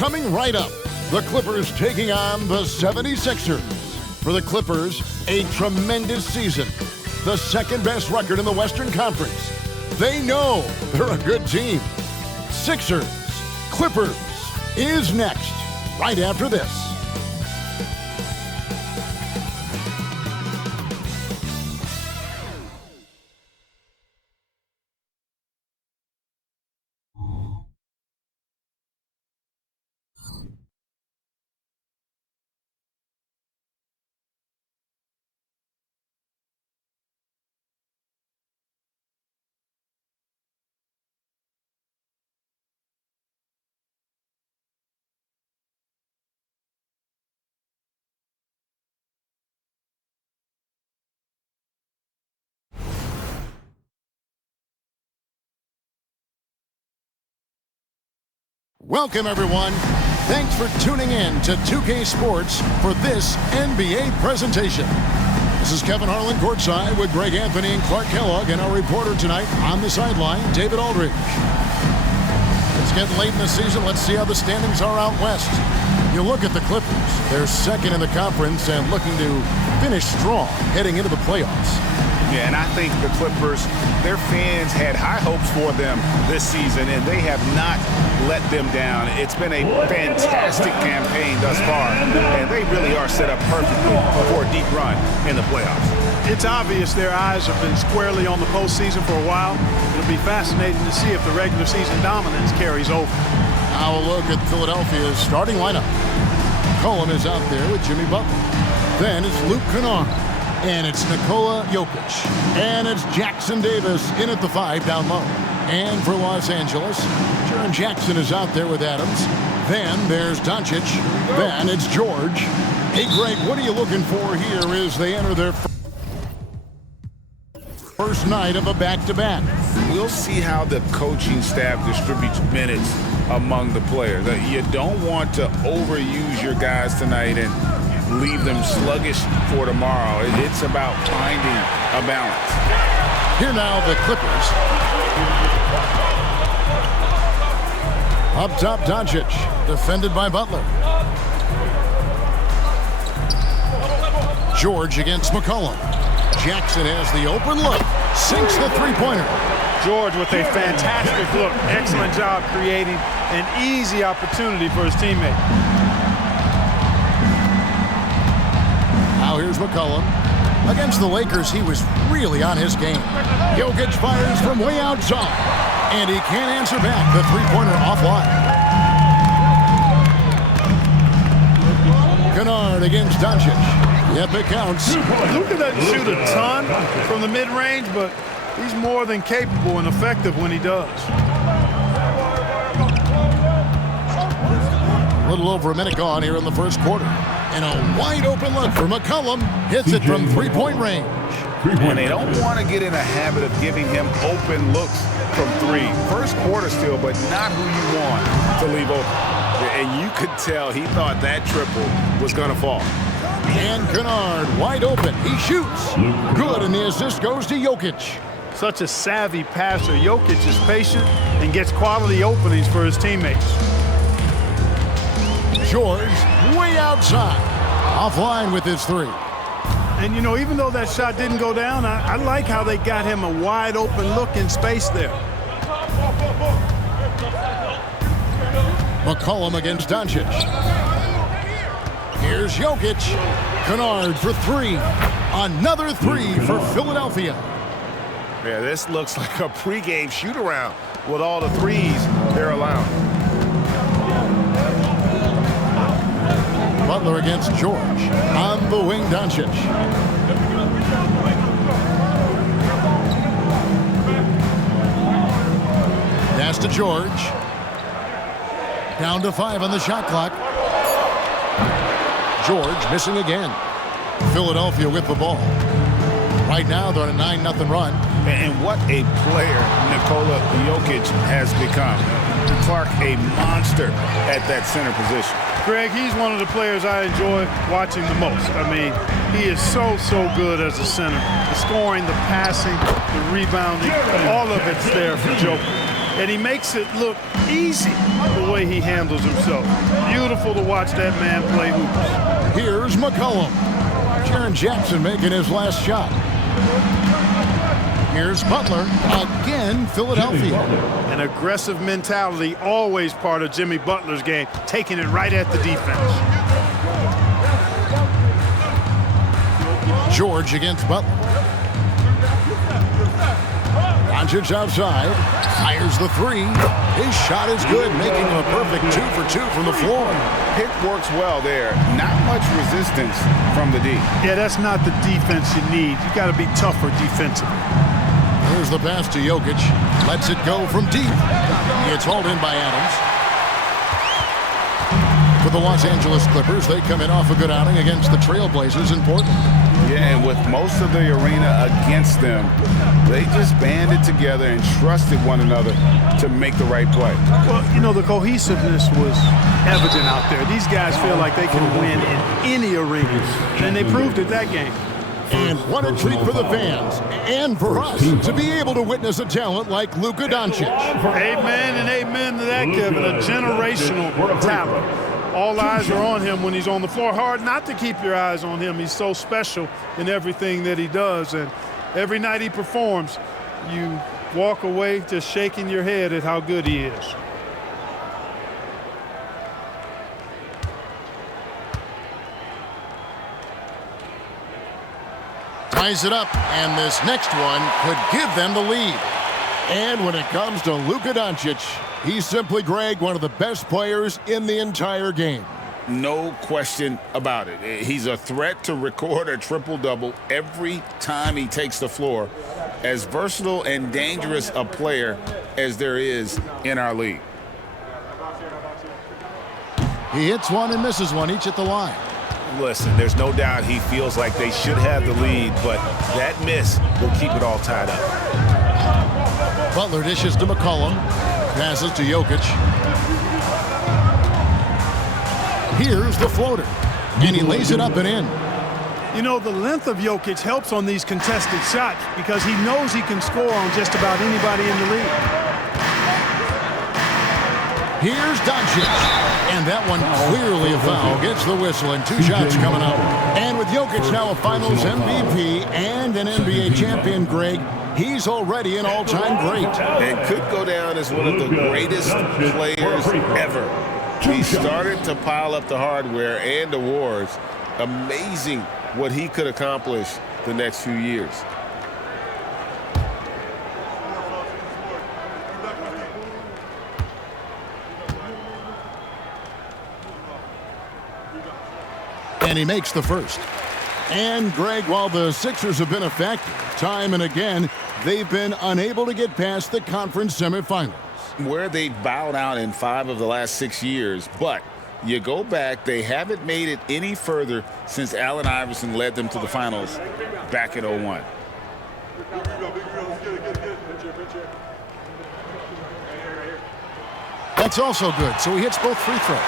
Coming right up, the Clippers taking on the 76ers. For the Clippers, a tremendous season. The second best record in the Western Conference. They know they're a good team. Sixers, Clippers is next, right after this. Welcome, everyone. Thanks for tuning in to 2K Sports for this NBA presentation. This is Kevin Harlan courtside with Greg Anthony and Clark Kellogg, and our reporter tonight on the sideline, David Aldridge. It's getting late in the season. Let's see how the standings are out west. You look at the Clippers. They're second in the conference and looking to finish strong heading into the playoffs. Yeah, and I think the Clippers, their fans had high hopes for them this season, and they have not let them down. It's been a fantastic campaign thus far, and they really are set up perfectly for a deep run in the playoffs. It's obvious their eyes have been squarely on the postseason for a while. It'll be fascinating to see if the regular season dominance carries over. Now a look at Philadelphia's starting lineup. Cohen is out there with Jimmy Butler. Then it's Luke Kennard. And it's Nikola Jokic. And it's Jackson Davis in at the 5 down low. And for Los Angeles, Jaren Jackson is out there with Adams. Then there's Doncic. Then it's George. Hey, Greg, what are you looking for here as they enter their first night of a back-to-back? We'll see how the coaching staff distributes minutes among the players. You don't want to overuse your guys tonight and leave them sluggish for tomorrow. It's about finding a balance. Here now, the Clippers. Up top, Doncic, defended by Butler. George against McCollum. Jackson has the open look, sinks the three-pointer. George with a fantastic look. Excellent job creating an easy opportunity for his teammate. Now here's McCollum. Against the Lakers, he was really on his game. Jokic fires from way outside, and he can't answer back. The three-pointer offline. Kennard against Doncic. Yep, it counts. Luka doesn't shoot a ton from the mid-range, but he's more than capable and effective when he does. A little over a minute gone here in the first quarter. And a wide open look for McCollum. Hits it from three-point range. And they don't want to get in a habit of giving him open looks from three. First quarter still, but not who you want to leave open. And you could tell he thought that triple was going to fall. And Kennard wide open. He shoots. Good, and the assist goes to Jokic. Such a savvy passer. Jokic is patient and gets quality openings for his teammates. George way outside. Offline with his three. And, you know, even though that shot didn't go down, I like how they got him a wide open look in space there. McCollum against Doncic. Here's Jokic. Kennard for three. Another three for Philadelphia. Yeah, this looks like a pregame shoot-around with all the threes they're allowing. Butler against George. On the wing, Doncic. Pass to George. Down to 5 on the shot clock. George missing again. Philadelphia with the ball. Right now, they're on a 9-0 run. And what a player Nikola Jokic has become. Clark, a monster at that center position. Greg, he's one of the players I enjoy watching the most. I mean, he is so good as a center. The scoring, the passing, the rebounding, all of it's there for Jokic. And he makes it look easy the way he handles himself. Beautiful to watch that man play hoops. Here's McCollum. Jaren Jackson making his last shot. Here's Butler. Again, Philadelphia. An aggressive mentality, always part of Jimmy Butler's game, taking it right at the defense. George against Butler. Doncic outside. Fires the three. His shot is good, making him a perfect 2 for 2 from the floor. Pick works well there. Not much resistance from the D. Yeah, that's not the defense you need. You got to be tougher defensively. Here's the pass to Jokic. Lets it go from deep. It's hauled in by Adams. For the Los Angeles Clippers, they come in off a good outing against the Trailblazers in Portland. Yeah, and with most of the arena against them, they just banded together and trusted one another to make the right play. Well, you know, the cohesiveness was evident out there. These guys feel like they can win in any arena, and they proved it that game. And what a treat for the fans and for us to be able to witness a talent like Luka Doncic. Amen and amen to that, Kevin. A generational talent. All eyes are on him when he's on the floor. Hard not to keep your eyes on him. He's so special in everything that he does. And every night he performs, you walk away just shaking your head at how good he is. Ties it up, and this next one could give them the lead. And when it comes to Luka Doncic, he's simply, Greg, one of the best players in the entire game. No question about it. He's a threat to record a triple-double every time he takes the floor. As versatile and dangerous a player as there is in our league. He hits one and misses one, each at the line. Listen, there's no doubt he feels like they should have the lead, but that miss will keep it all tied up. Butler dishes to McCollum. Passes to Jokic. Here's the floater. And he lays it up and in. You know, the length of Jokic helps on these contested shots because he knows he can score on just about anybody in the league. Here's Doncic. And that one clearly a foul. Gets the whistle and 2 shots coming up. And with Jokic now a Finals MVP and an NBA champion, Greg, he's already an all-time great. And could go down as one of the greatest players ever. He started to pile up the hardware and awards. Amazing what he could accomplish the next few years. And he makes the first. And, Greg, while the Sixers have been effective time and again, they've been unable to get past the conference semifinals. Where they bowed out in 5 of the last 6 years, but you go back, they haven't made it any further since Allen Iverson led them to the finals back in '01. That's also good, so he hits both free throws.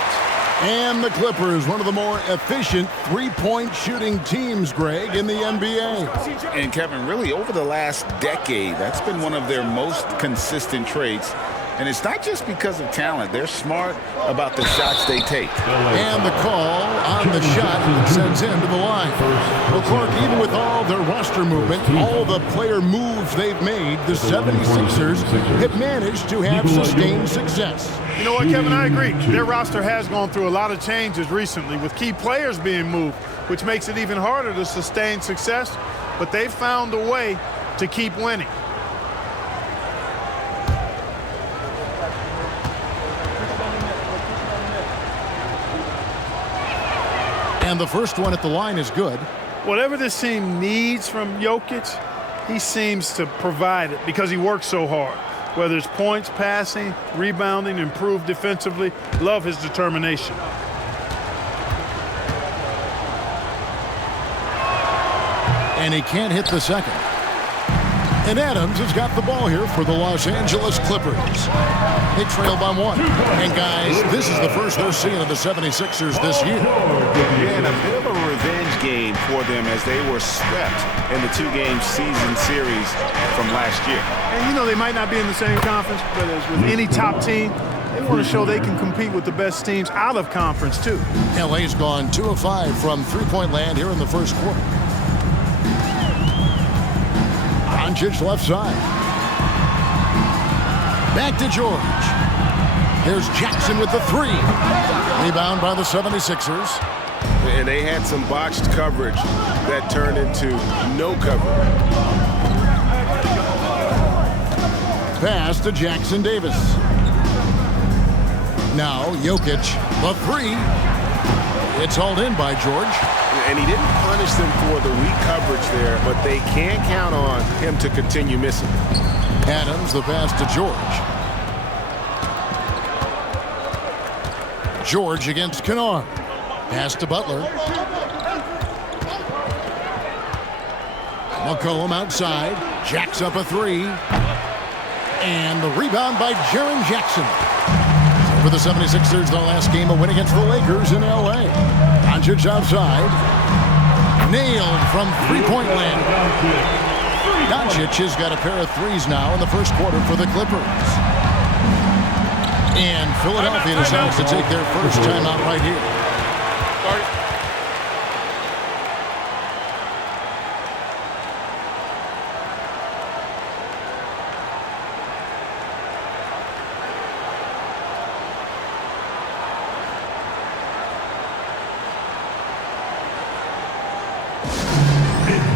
And the Clippers, one of the more efficient three-point shooting teams, Greg, in the NBA. And, Kevin, really over the last decade, that's been one of their most consistent traits. And it's not just because of talent. They're smart about the shots they take. And the call on the shot sends him to the line. Well, Clark, even with all their roster movement, all the player moves they've made, the 76ers have managed to have sustained success. You know what, Kevin, I agree. Their roster has gone through a lot of changes recently with key players being moved, which makes it even harder to sustain success. But they've found a way to keep winning. And the first one at the line is good. Whatever this team needs from Jokic, he seems to provide it because he works so hard. Whether it's points, passing, rebounding, improved defensively, love his determination. And he can't hit the second. And Adams has got the ball here for the Los Angeles Clippers. They trail by 1. And guys, this is the first they're seeing of the 76ers this year. And a bit of a revenge game for them as they were swept in the 2-game season series from last year. And you know, they might not be in the same conference, but as with any top team, they want to show they can compete with the best teams out of conference too. LA's gone 2 of 5 from three-point land here in the first quarter. Doncic left side. Back to George. Here's Jackson with the 3. Rebound by the 76ers. And they had some botched coverage that turned into no coverage. Pass to Jackson Davis. Now Jokic, the 3. It's hauled in by George. And he didn't punish them for the weak coverage there, but they can't count on him to continue missing. Adams, the pass to George. George against Kennard. Pass to Butler. McCollum outside. Jacks up a 3. And the rebound by Jaren Jackson. For the 76ers, the last game a win against the Lakers in L.A. Doncic outside. Nailed from three-point land. Doncic has got a pair of 3s now in the first quarter for the Clippers. And Philadelphia decides to take their first timeout right here.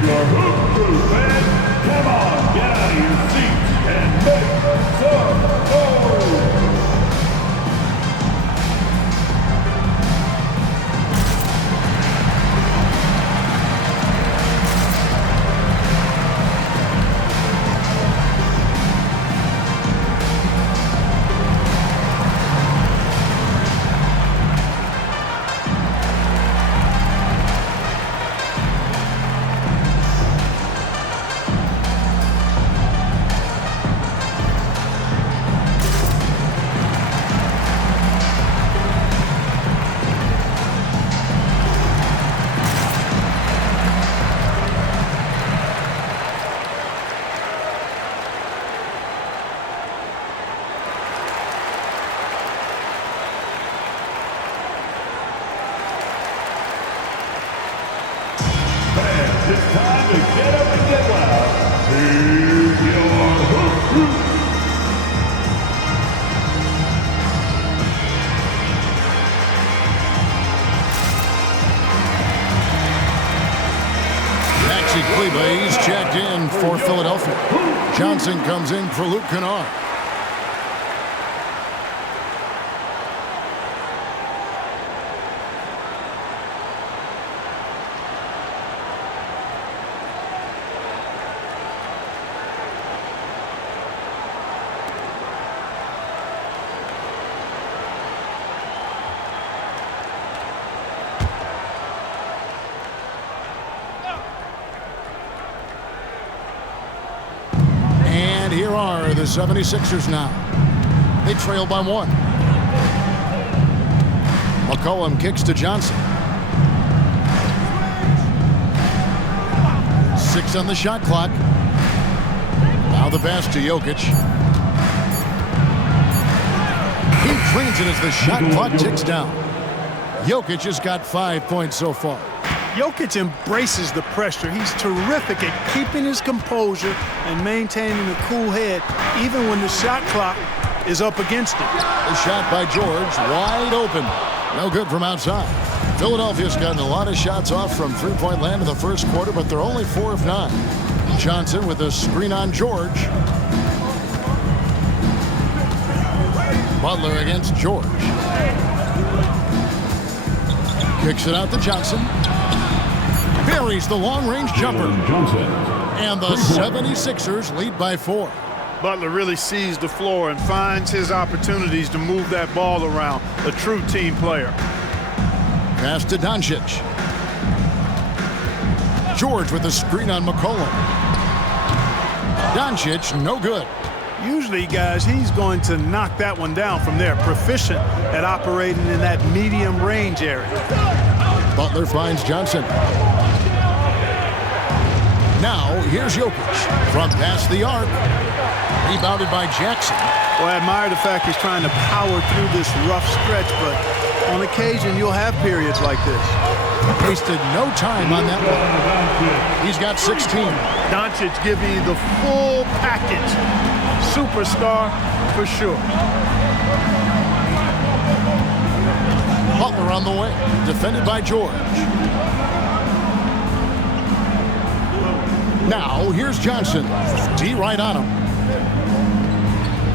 Your Hoop Crew fans, come on, get out of your seats and make some noise! It's time to get up and get loud. Here's your Hoop Crew. Maxi Kleber, he's checked in for Philadelphia. Johnson comes in for Luke Kennard. Here are the 76ers now. They trail by 1. McCollum kicks to Johnson. 6 on the shot clock. Now the pass to Jokic. He trains it as the shot clock ticks down. Jokic has got 5 points so far. Jokic embraces the pressure. He's terrific at keeping his composure and maintaining a cool head, even when the shot clock is up against him. The shot by George, wide open. No good from outside. Philadelphia's gotten a lot of shots off from three-point land in the first quarter, but they're only 4 of 9. Johnson with a screen on George. Butler against George. Kicks it out to Johnson. Buries the long-range jumper. And the 76ers lead by 4. Butler really sees the floor and finds his opportunities to move that ball around. A true team player. Pass to Doncic. George with a screen on McCollum. Doncic, no good. Usually, guys, he's going to knock that one down from there. Proficient at operating in that medium range area. Butler finds Johnson. Now, here's Jokic from past the arc. Rebounded by Jackson. Well, I admire the fact he's trying to power through this rough stretch, but on occasion, you'll have periods like this. Wasted no time on that one. He's got 16. Doncic giving you the full package. Superstar for sure. Butler on the way, defended by George. Now, here's Johnson. D right on him.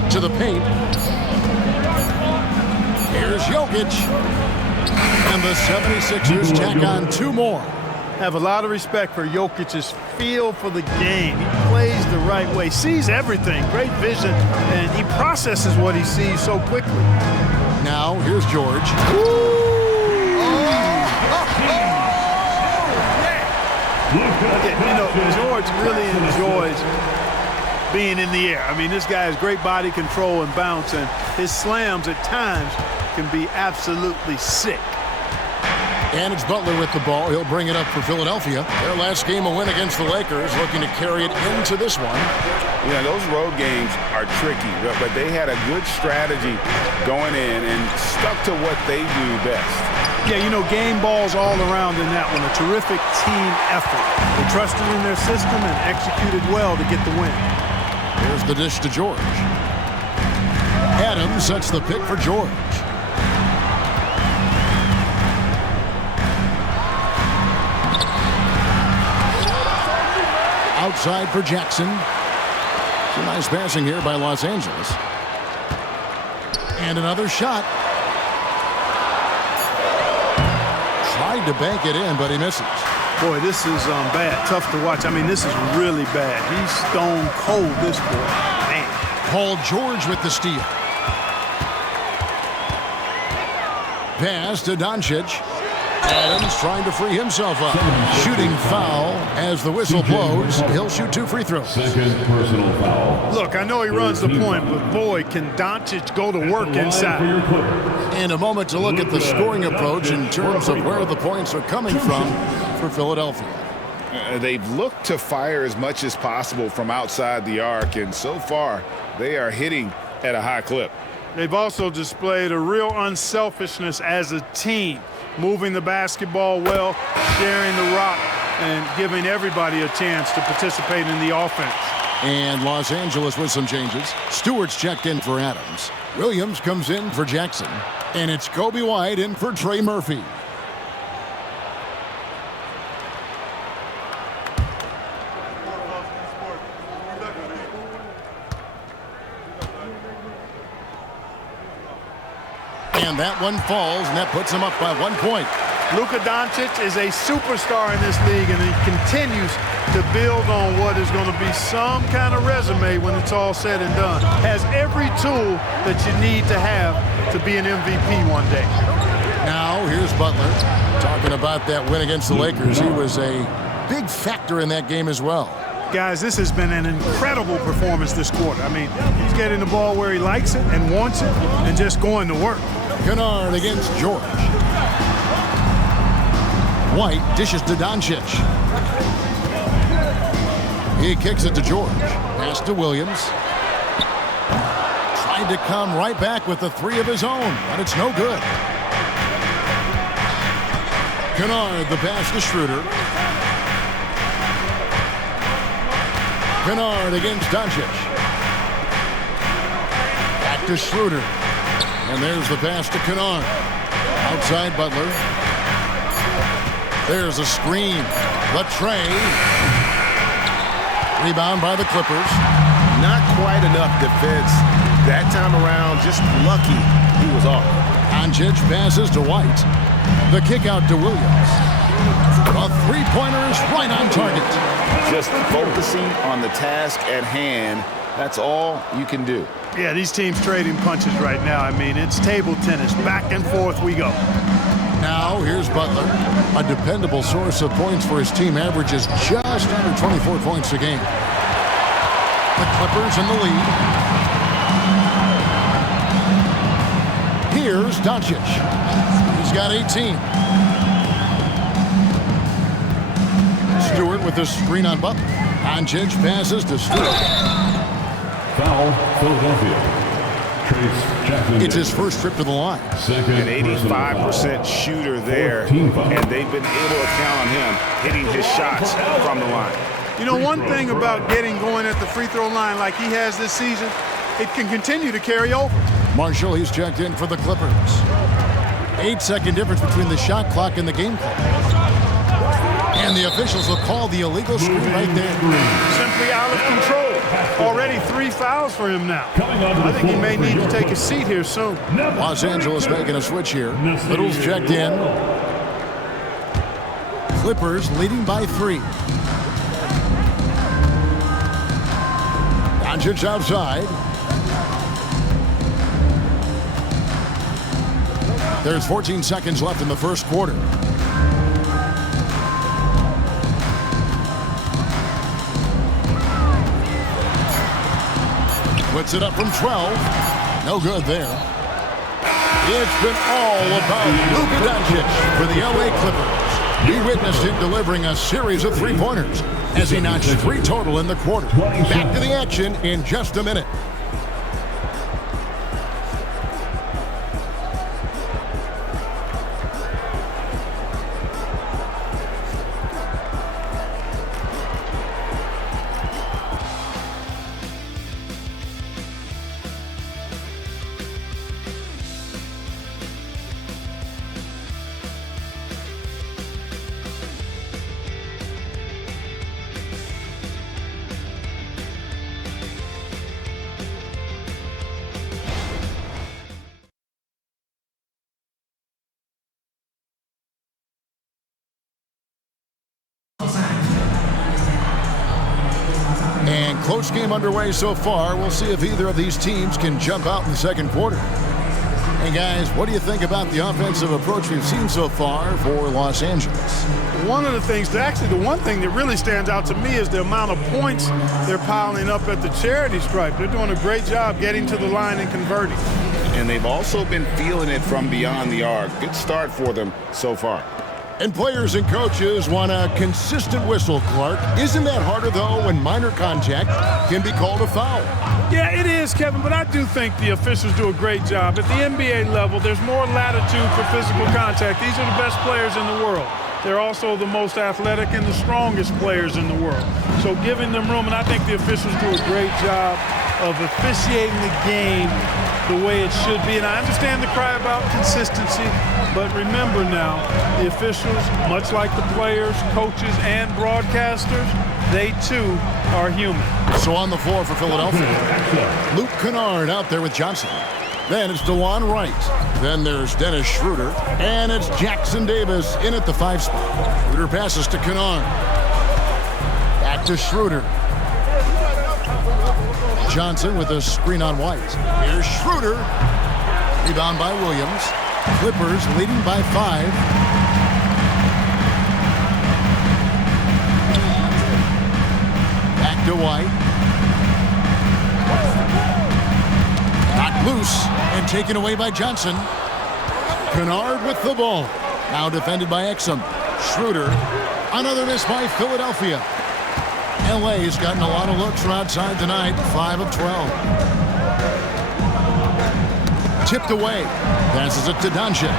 To the paint. Here's Jokic. And the 76ers tack on 2 more. Have a lot of respect for Jokic's feel for the game. He plays the right way, sees everything, great vision, and he processes what he sees so quickly. Now, here's George. You know, George really enjoys being in the air. I mean, this guy has great body control and bounce, and his slams at times can be absolutely sick. And it's Butler with the ball. He'll bring it up for Philadelphia. Their last game, a win against the Lakers, looking to carry it into this one. You know, those road games are tricky, but they had a good strategy going in and stuck to what they do best. Yeah, you know, game balls all around in that one. A terrific team effort. They trusted in their system and executed well to get the win. Here's the dish to George. Adams sets the pick for George. Outside for Jackson. Some nice passing here by Los Angeles. And another shot. Tried to bank it in, but he misses. Boy, this is bad. Tough to watch. I mean, this is really bad. He's stone cold, this boy. Man. Paul George with the steal. Pass to Doncic. Adams trying to free himself up. Shooting foul as the whistle blows. He'll shoot 2 free throws. Second personal foul. Look, I know he runs the point, but boy, can Doncic go to work inside. And a moment to look at the scoring approach in terms of where the points are coming from for Philadelphia. They've looked to fire as much as possible from outside the arc, and so far they are hitting at a high clip. They've also displayed a real unselfishness as a team, moving the basketball well, sharing the rock, and giving everybody a chance to participate in the offense. And Los Angeles with some changes. Stewart's checked in for Adams. Williams comes in for Jackson. And it's Kobe White in for Trey Murphy. And that one falls, and that puts him up by 1 point. Luka Doncic is a superstar in this league, and he continues to build on what is going to be some kind of resume when it's all said and done. Has every tool that you need to have to be an MVP one day. Now, here's Butler talking about that win against the Lakers. He was a big factor in that game as well. Guys, this has been an incredible performance this quarter. I mean, he's getting the ball where he likes it and wants it and just going to work. Kennard against George. White dishes to Doncic. He kicks it to George. Pass to Williams. Tried to come right back with the 3 of his own, but it's no good. Kennard, the pass to Schroeder. Kennard against Doncic. Back to Schroeder. And there's the pass to Kennard. Outside Butler. There's a screen. Latrey. Rebound by the Clippers. Not quite enough defense that time around. Just lucky he was off. Doncic passes to White. The kick out to Williams. A 3-pointer is right on target. Just focusing on the task at hand. That's all you can do. Yeah, these teams trading punches right now. I mean, it's table tennis. Back and forth we go. Now, here's Butler. A dependable source of points for his team. Averages just under 24 points a game. The Clippers in the lead. Here's Doncic. He's got 18. Stewart with the screen on Butler. Doncic passes to Stewart. Foul, Philadelphia. Trace Jackson. It's his first trip to the line. Second. An 85% shooter there, and they've been able to count on him hitting his shots from the line. You know, one thing about getting going at the free throw line like he has this season, it can continue to carry over. Marshall, he's checked in for the Clippers. 8-second difference between the shot clock and the game clock. And the officials will call the illegal screen right there. Simply out of control. Already 3 fouls for him now. I think he may need to take a seat here soon. Los Angeles making a switch here. Little's checked in. Clippers leading by 3. Doncic outside. There's 14 seconds left in the first quarter. Puts it up from 12. No good there. It's been all about Luka Doncic for the LA Clippers. We witnessed him delivering a series of three-pointers as he notched 3 total in the quarter. Back to the action in just a minute. And close game underway so far. We'll see if either of these teams can jump out in the second quarter. Hey guys, what do you think about the offensive approach we've seen so far for Los Angeles? One of the things, actually the one thing that really stands out to me is the amount of points they're piling up at the charity stripe. They're doing a great job getting to the line and converting. And they've also been feeling it from beyond the arc. Good start for them so far. And players and coaches want a consistent whistle, Clark. Isn't that harder, though, when minor contact can be called a foul? Yeah, it is, Kevin, but I do think the officials do a great job. At the NBA level, there's more latitude for physical contact. These are the best players in the world. They're also the most athletic and the strongest players in the world. So giving them room, and I think the officials do a great job of officiating the game the way it should be. And I understand the cry about consistency, but remember now, the officials, much like the players, coaches, and broadcasters, they too are human. So on the floor for Philadelphia, Luke Kennard out there with Johnson. Then it's DeLon Wright. Then there's Dennis Schroeder. And it's Jackson Davis in at the 5 spot. Schroeder passes to Kennard. Back to Schroeder. Johnson with a screen on White. Here's Schroeder. Rebound by Williams. Clippers leading by 5. Back to White. Knocked loose and taken away by Johnson. Kennard with the ball. Now defended by Exum. Schroeder. Another miss by Philadelphia. LA's gotten a lot of looks from outside tonight. 5 of 12. Tipped away. Passes it to Doncic.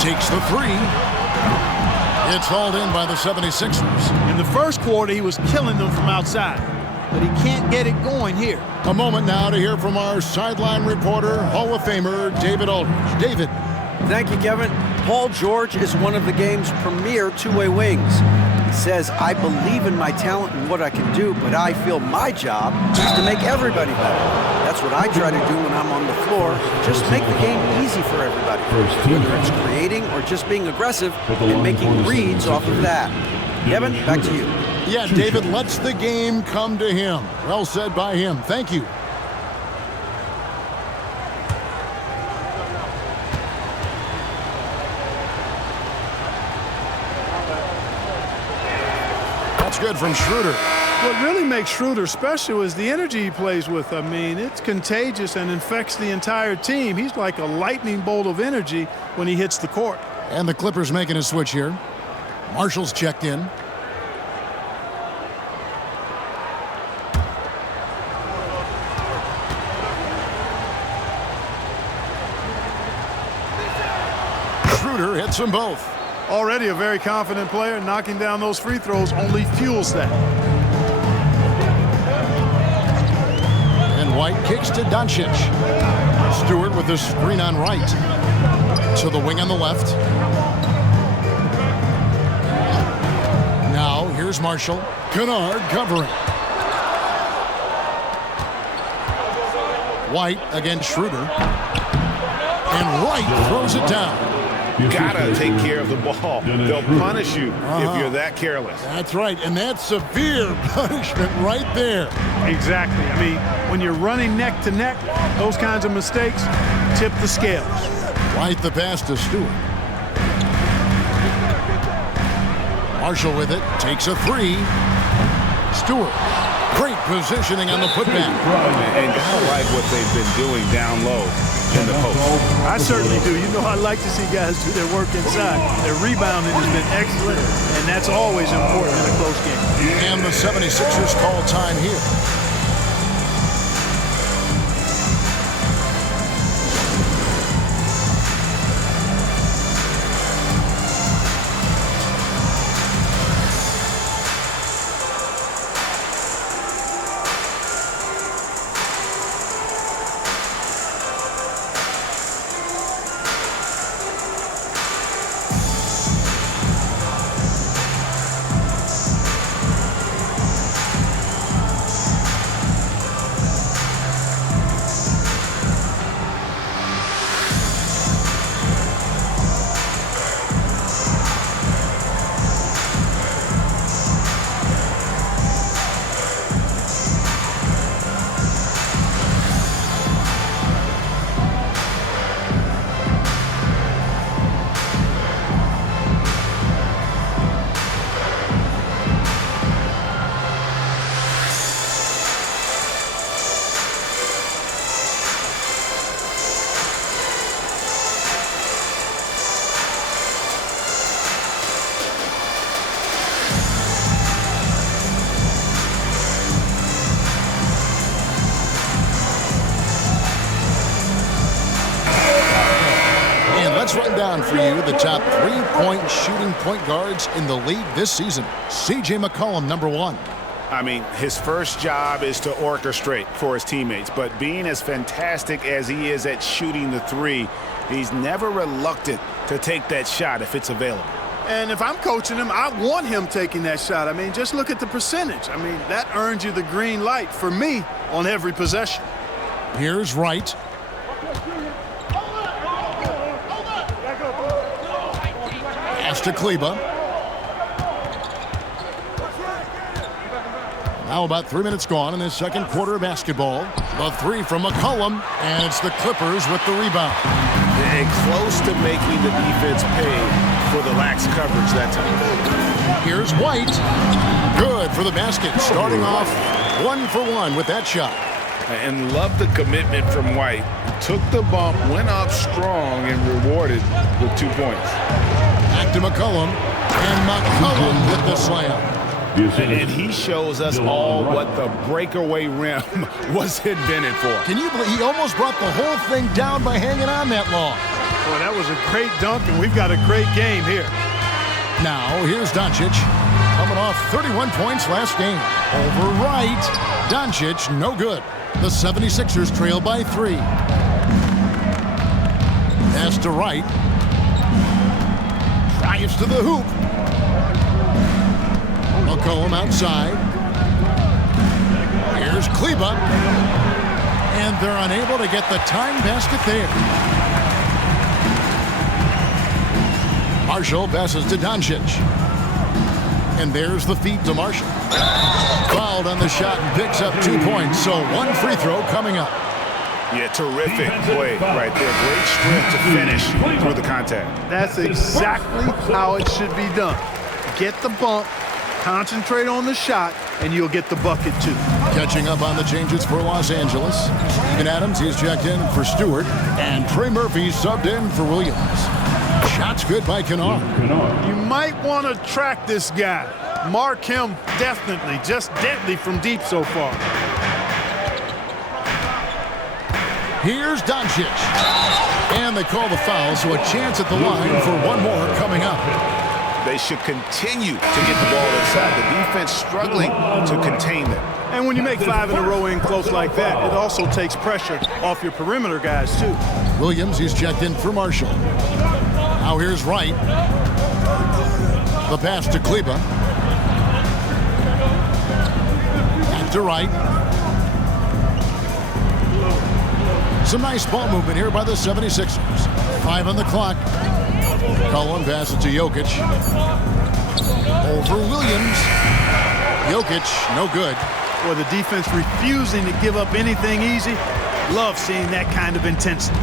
Takes the 3. It's hauled in by the 76ers. In the first quarter, he was killing them from outside, but he can't get it going here. A moment now to hear from our sideline reporter, Hall of Famer David Aldridge. David. Thank you, Kevin. Paul George is one of the game's premier two-way wings. He says, I believe in my talent and what I can do, but I feel my job is to make everybody better. That's what I try to do when I'm on the floor. Just make the game easy for everybody. Whether it's creating or just being aggressive and making reads off of that. Kevin, back to you. Yeah, David lets the game come to him. Well said by him. Thank you. That's good from Schroeder. What really makes Schroeder special is the energy he plays with. I mean, it's contagious and infects the entire team. He's like a lightning bolt of energy when he hits the court. And the Clippers making a switch here. Marshall's checked in. Schroeder hits them both. Already a very confident player. Knocking down those free throws only fuels that. And White kicks to Doncic. Stewart with the screen on right. To the wing on the left. Now here's Marshall. Kennard covering. White against Schroeder. And White throws it down. Gotta take care of the ball. They'll punish you if you're that careless. That's right, and that's severe punishment right there. Exactly. I mean, when you're running neck to neck, those kinds of mistakes tip the scales. White the pass to Stewart. Marshall with it, takes a three. Stewart, great positioning on the putback. And I like what they've been doing down low in the post. I certainly do. You know, I like to see guys do their work inside. Their rebounding has been excellent, and that's always important in a close game. And the 76ers call time here. Let's run down for you the top three-point shooting point guards in the league this season. C.J. McCollum, number one. I mean, his first job is to orchestrate for his teammates, but being as fantastic as he is at shooting the three, he's never reluctant to take that shot if it's available. And if I'm coaching him, I want him taking that shot. I mean, just look at the percentage. I mean, that earns you the green light for me on every possession. Here's Wright. Pass to Kleba. Now about 3 minutes gone in this second quarter of basketball. The three from McCollum, and it's the Clippers with the rebound. And close to making the defense pay for the lax coverage that time. Here's White. Good for the basket. Starting off 1 for 1 with that shot. And love the commitment from White. Took the bump, went up strong, and rewarded with 2 points. Back to McCollum. And McCollum with the slam. And he shows us all what the breakaway rim was invented for. Can you believe he almost brought the whole thing down by hanging on that long? Boy, that was a great dunk, and we've got a great game here. Now, here's Doncic, coming off 31 points last game. Over Wright. Doncic, no good. The 76ers trail by 3. Pass to Wright. Drives to the hoop. McCollum outside. Here's Kleba. And they're unable to get the time basket there. Marshall passes to Doncic. And there's the feed to Marshall. Fouled on the shot and picks up 2 points. So 1 free throw coming up. Yeah, terrific play right there. Great strength to finish through the contact. That's exactly how it should be done. Get the bump, Concentrate on the shot, and you'll get the bucket, too. Catching up on the changes for Los Angeles. Steven Adams, he's checked in for Stewart. And Trey Murphy subbed in for Williams. Shots good by Kennard. You might want to track this guy. Mark him definitely. Just deadly from deep so far. Here's Doncic. And they call the foul, so a chance at the line for one more coming up. They should continue to get the ball inside. The defense struggling to contain them. And when you make 5 in a row in close like that, it also takes pressure off your perimeter guys, too. Williams, he's checked in for Marshall. Now here's Wright. The pass to Kleba. Back to Wright. Some nice ball movement here by the 76ers. 5 on the clock. Cullen passes to Jokic. Over Williams. Jokic, no good. Boy, the defense refusing to give up anything easy. Love seeing that kind of intensity.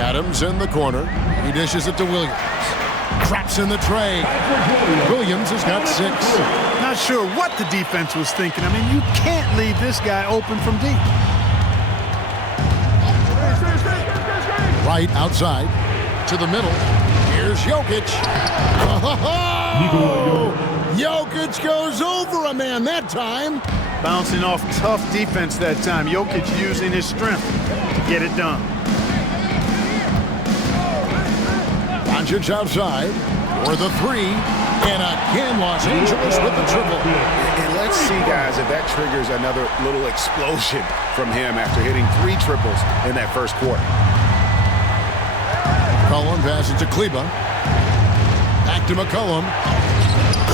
Adams in the corner. He dishes it to Williams. Traps in the tray. Williams has got 6. Not sure what the defense was thinking. I mean, you can't leave this guy open from deep. Right outside to the middle. Here's Jokic. Oh, Jokic goes over a man that time. Bouncing off tough defense that time. Jokic using his strength to get it done. Doncic outside for the 3. And again, Los Angeles with the triple. And let's see, guys, if that triggers another little explosion from him after hitting 3 triples in that first quarter. McCollum passes to Kleba. Back to McCollum.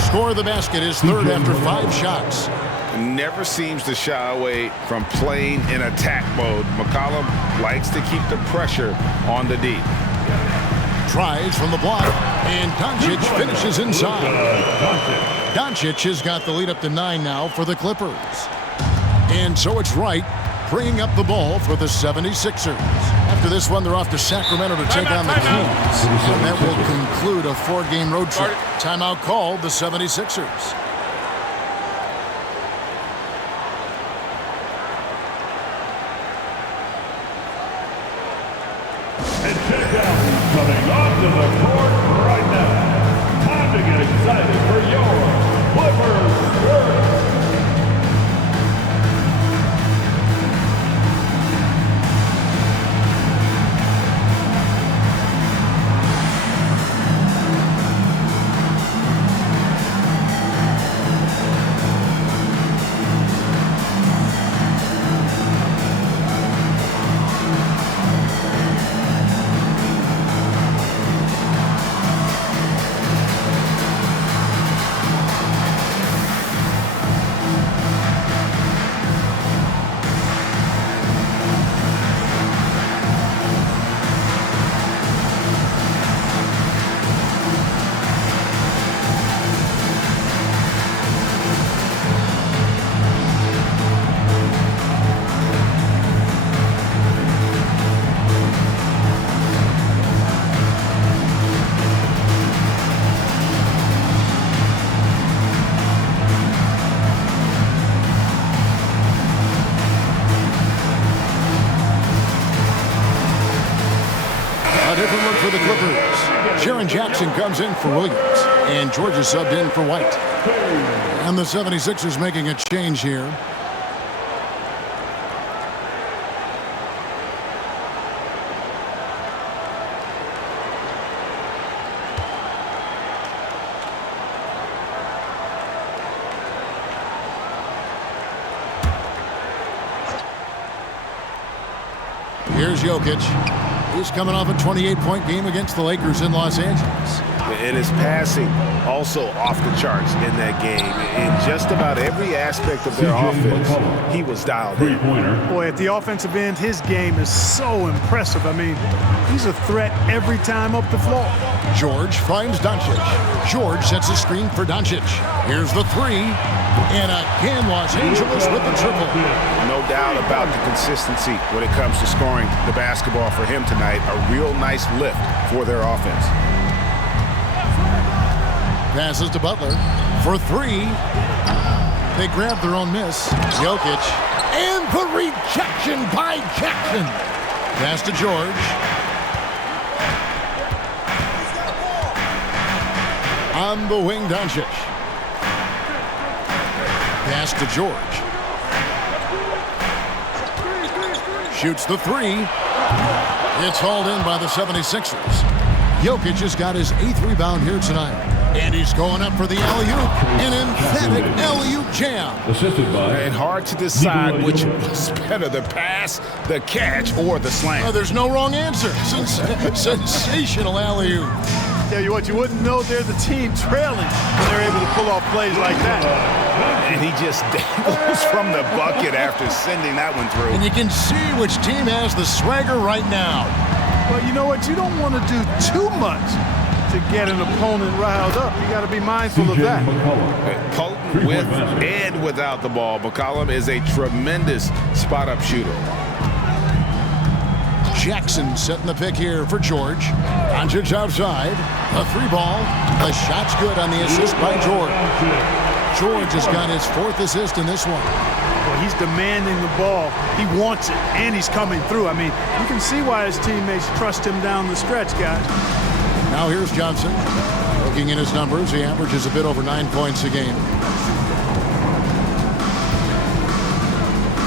Score the basket, his 3rd after 5 shots. Never seems to shy away from playing in attack mode. McCollum likes to keep the pressure on the D. Tries from the block, and Doncic finishes inside. Doncic has got the lead up to 9 now for the Clippers. And so it's Wright bringing up the ball for the 76ers. After this one, they're off to Sacramento to take on the Kings. And that will conclude a 4-game road trip. Timeout called the 76ers. And check out who's coming onto the court right now. Time to get excited for your Clippers Spurs. Different look for the Clippers. Sharon Jackson comes in for Williams. And George is subbed in for White. And the 76ers making a change here. Here's Jokic. He's coming off a 28-point game against the Lakers in Los Angeles. And his passing also off the charts in that game. In just about every aspect of their offense, he was dialed in. Boy, at the offensive end, his game is so impressive. I mean, he's a threat every time up the floor. George finds Doncic. George sets a screen for Doncic. Here's the 3. And again, Los Angeles with the triple. No doubt about the consistency when it comes to scoring the basketball for him tonight. A real nice lift for their offense. Passes to Butler for three. They grab their own miss. Jokic. And the rejection by Jackson. Pass to George. On the wing, Doncic. Pass to George. Shoots the three. It's hauled in by the 76ers. Jokic has got his 8th rebound here tonight. And he's going up for the alley-oop. An emphatic alley-oop jam. Assisted by. And hard to decide which was better, the pass, the catch, or the slam. Oh, there's no wrong answer. Sensational alley-oop. Tell you what, you wouldn't know they're the team trailing when they're able to pull off plays like that. And he just dangles from the bucket after sending that one through. And you can see which team has the swagger right now. Well, you know what? You don't want to do too much to get an opponent riled up. You got to be mindful of that. Potent with and without the ball. McCollum is a tremendous spot-up shooter. Jackson setting the pick here for George. Doncic outside. A three ball. The shot's good on the assist by George. George has got his 4th assist in this one. Well, he's demanding the ball. He wants it, and he's coming through. I mean, you can see why his teammates trust him down the stretch, guys. Now here's Johnson. Looking in his numbers, he averages a bit over 9 points a game.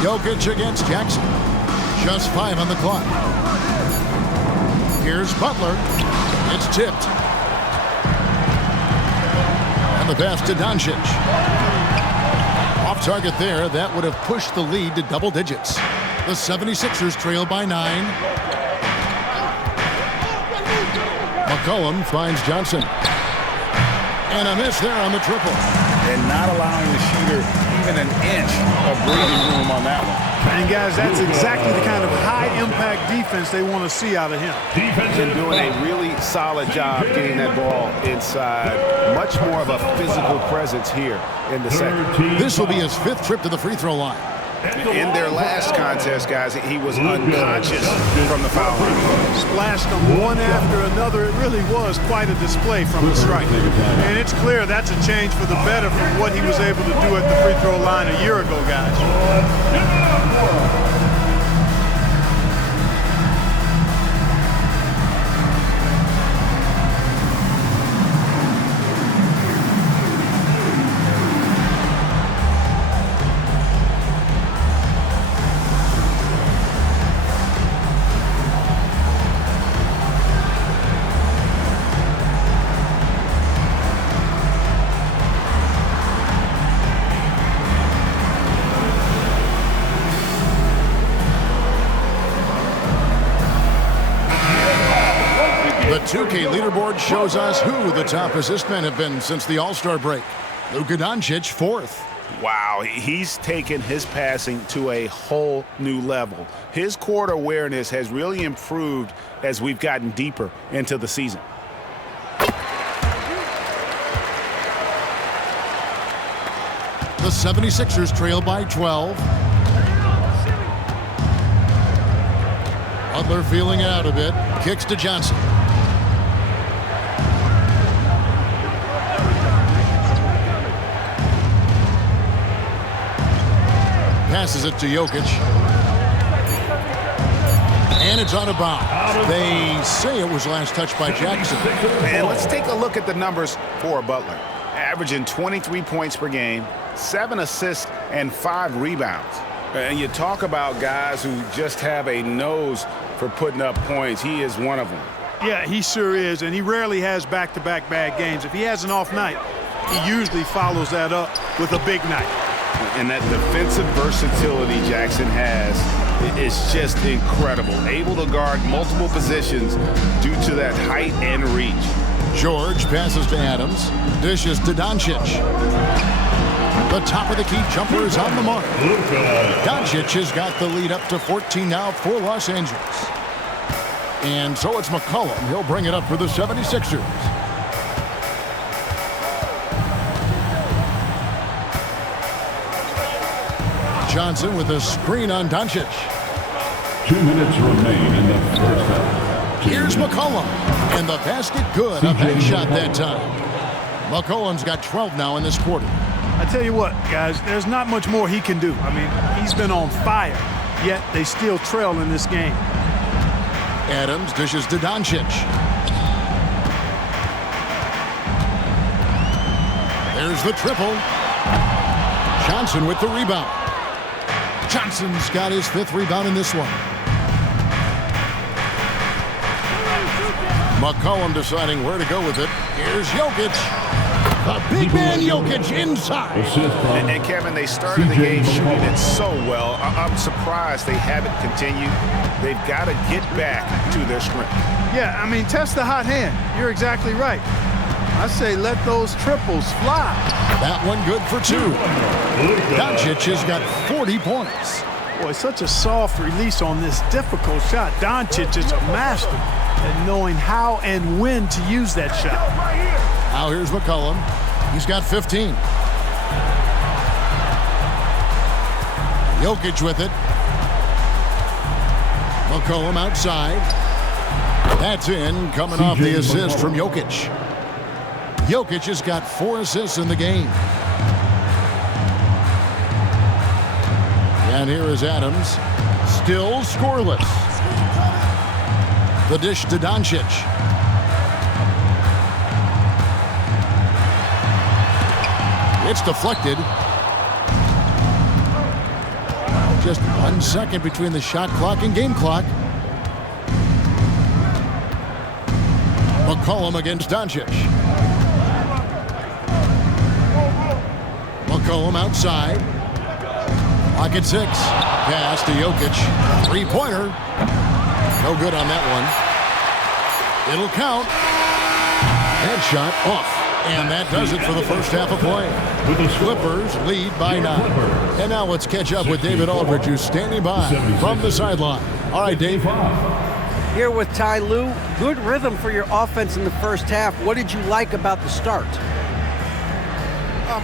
Jokic against Jackson. Just 5 on the clock. Here's Butler. It's tipped. And the pass to Doncic. Off target there. That would have pushed the lead to double digits. The 76ers trail by 9. McCollum finds Johnson. And a miss there on the triple. And not allowing the shooter even an inch of breathing room on that one. And, guys, that's exactly the kind of high-impact defense they want to see out of him. And doing a really solid job getting that ball inside. Much more of a physical presence here in the second. This will be his 5th trip to the free throw line. In their last contest, guys, he was unconscious from the foul line. Splashed them one after another. It really was quite a display from the strike. And it's clear that's a change for the better from what he was able to do at the free throw line a year ago, guys. The 2K leaderboard shows us who the top assist men have been since the All-Star break. Luka Doncic, 4th. Wow, he's taken his passing to a whole new level. His court awareness has really improved as we've gotten deeper into the season. The 76ers trail by 12. Butler feeling it out a bit. Kicks to Johnson. Passes it to Jokic. And it's on a bounce. They say it was last touched by Jackson. And let's take a look at the numbers for Butler. Averaging 23 points per game, 7 assists, and 5 rebounds. And you talk about guys who just have a nose for putting up points. He is one of them. Yeah, he sure is, and he rarely has back-to-back bad games. If he has an off night, he usually follows that up with a big night. And that defensive versatility Jackson has is just incredible. Able to guard multiple positions due to that height and reach. George passes to Adams. Dishes to Doncic. The top of the key jumper is on the mark. Doncic has got the lead up to 14 now for Los Angeles. And so it's McCollum. He'll bring it up for the 76ers. Johnson with a screen on Doncic. 2 minutes remain in the first half. Here's McCollum. And the basket good. A big shot that time. McCollum's got 12 now in this quarter. I tell you what, guys, there's not much more he can do. I mean, he's been on fire, yet they still trail in this game. Adams dishes to Doncic. There's the triple. Johnson with the rebound. Johnson's got his 5th rebound in this one. McCollum deciding where to go with it. Here's Jokic. The big man Jokic inside. And Kevin, they started the game shooting it so well. I'm surprised they haven't continued. They've got to get back to their strength. Yeah, I mean, test the hot hand. You're exactly right. I say let those triples fly. That one good for 2. Doncic has got 40 points. Boy, such a soft release on this difficult shot. Doncic is a master at knowing how and when to use that shot. Now here's McCollum. He's got 15. Jokic with it. McCollum outside. That's in, coming off the assist from Jokic. Jokic has got 4 assists in the game. And here is Adams, still scoreless. The dish to Doncic. It's deflected. Just 1 second between the shot clock and game clock. McCollum against Doncic. McCollum outside. Clock at 6. Pass to Jokic. 3-pointer. No good on that one. It'll count. That shot off. And that does it for the first half of play. The Clippers lead by 9. And now let's catch up with David Aldridge, who's standing by from the sideline. All right, Dave. Here with Ty Lue. Good rhythm for your offense in the first half. What did you like about the start?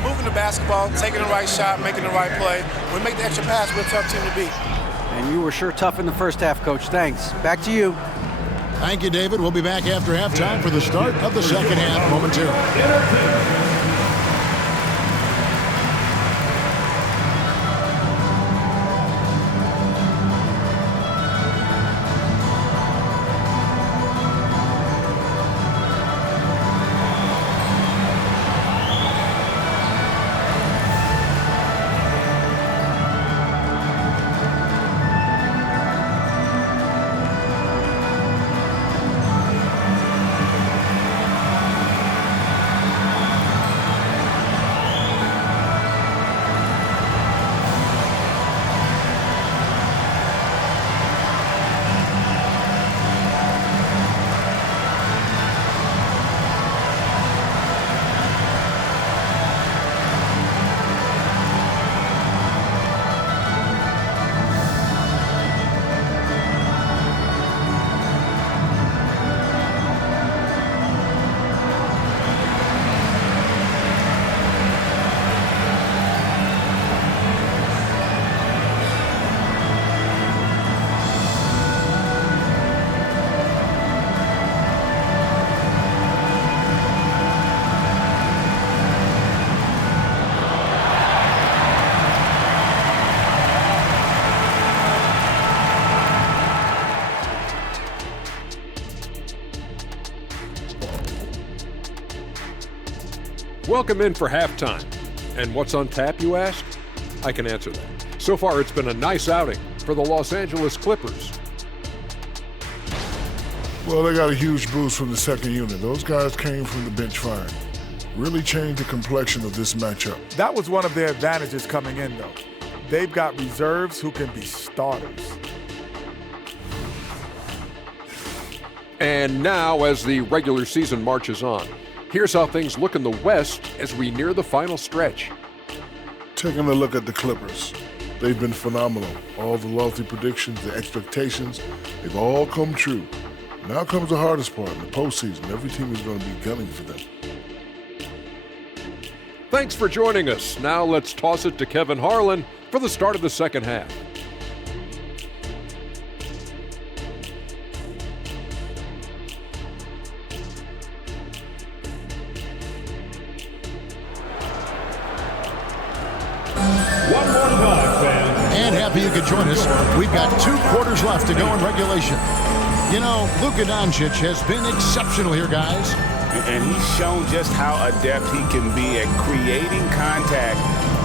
Moving the basketball, taking the right shot, making the right play. When we make the extra pass, we're a tough team to beat. And you were sure tough in the first half, Coach. Thanks. Back to you. Thank you, David. We'll be back after halftime for the start of the second half momentarily. Welcome in for halftime. And what's on tap, you ask? I can answer that. So far, it's been a nice outing for the Los Angeles Clippers. Well, they got a huge boost from the second unit. Those guys came from the bench firing. Really changed the complexion of this matchup. That was one of their advantages coming in, though. They've got reserves who can be starters. And now, as the regular season marches on, here's how things look in the West as we near the final stretch. Taking a look at the Clippers, they've been phenomenal. All the lofty predictions, the expectations, they've all come true. Now comes the hardest part, in the postseason. Every team is going to be gunning for them. Thanks for joining us. Now let's toss it to Kevin Harlan for the start of the second half. And happy you could join us. We've got 2 quarters left to go in regulation. You know, Luka Doncic has been exceptional here, guys. And he's shown just how adept he can be at creating contact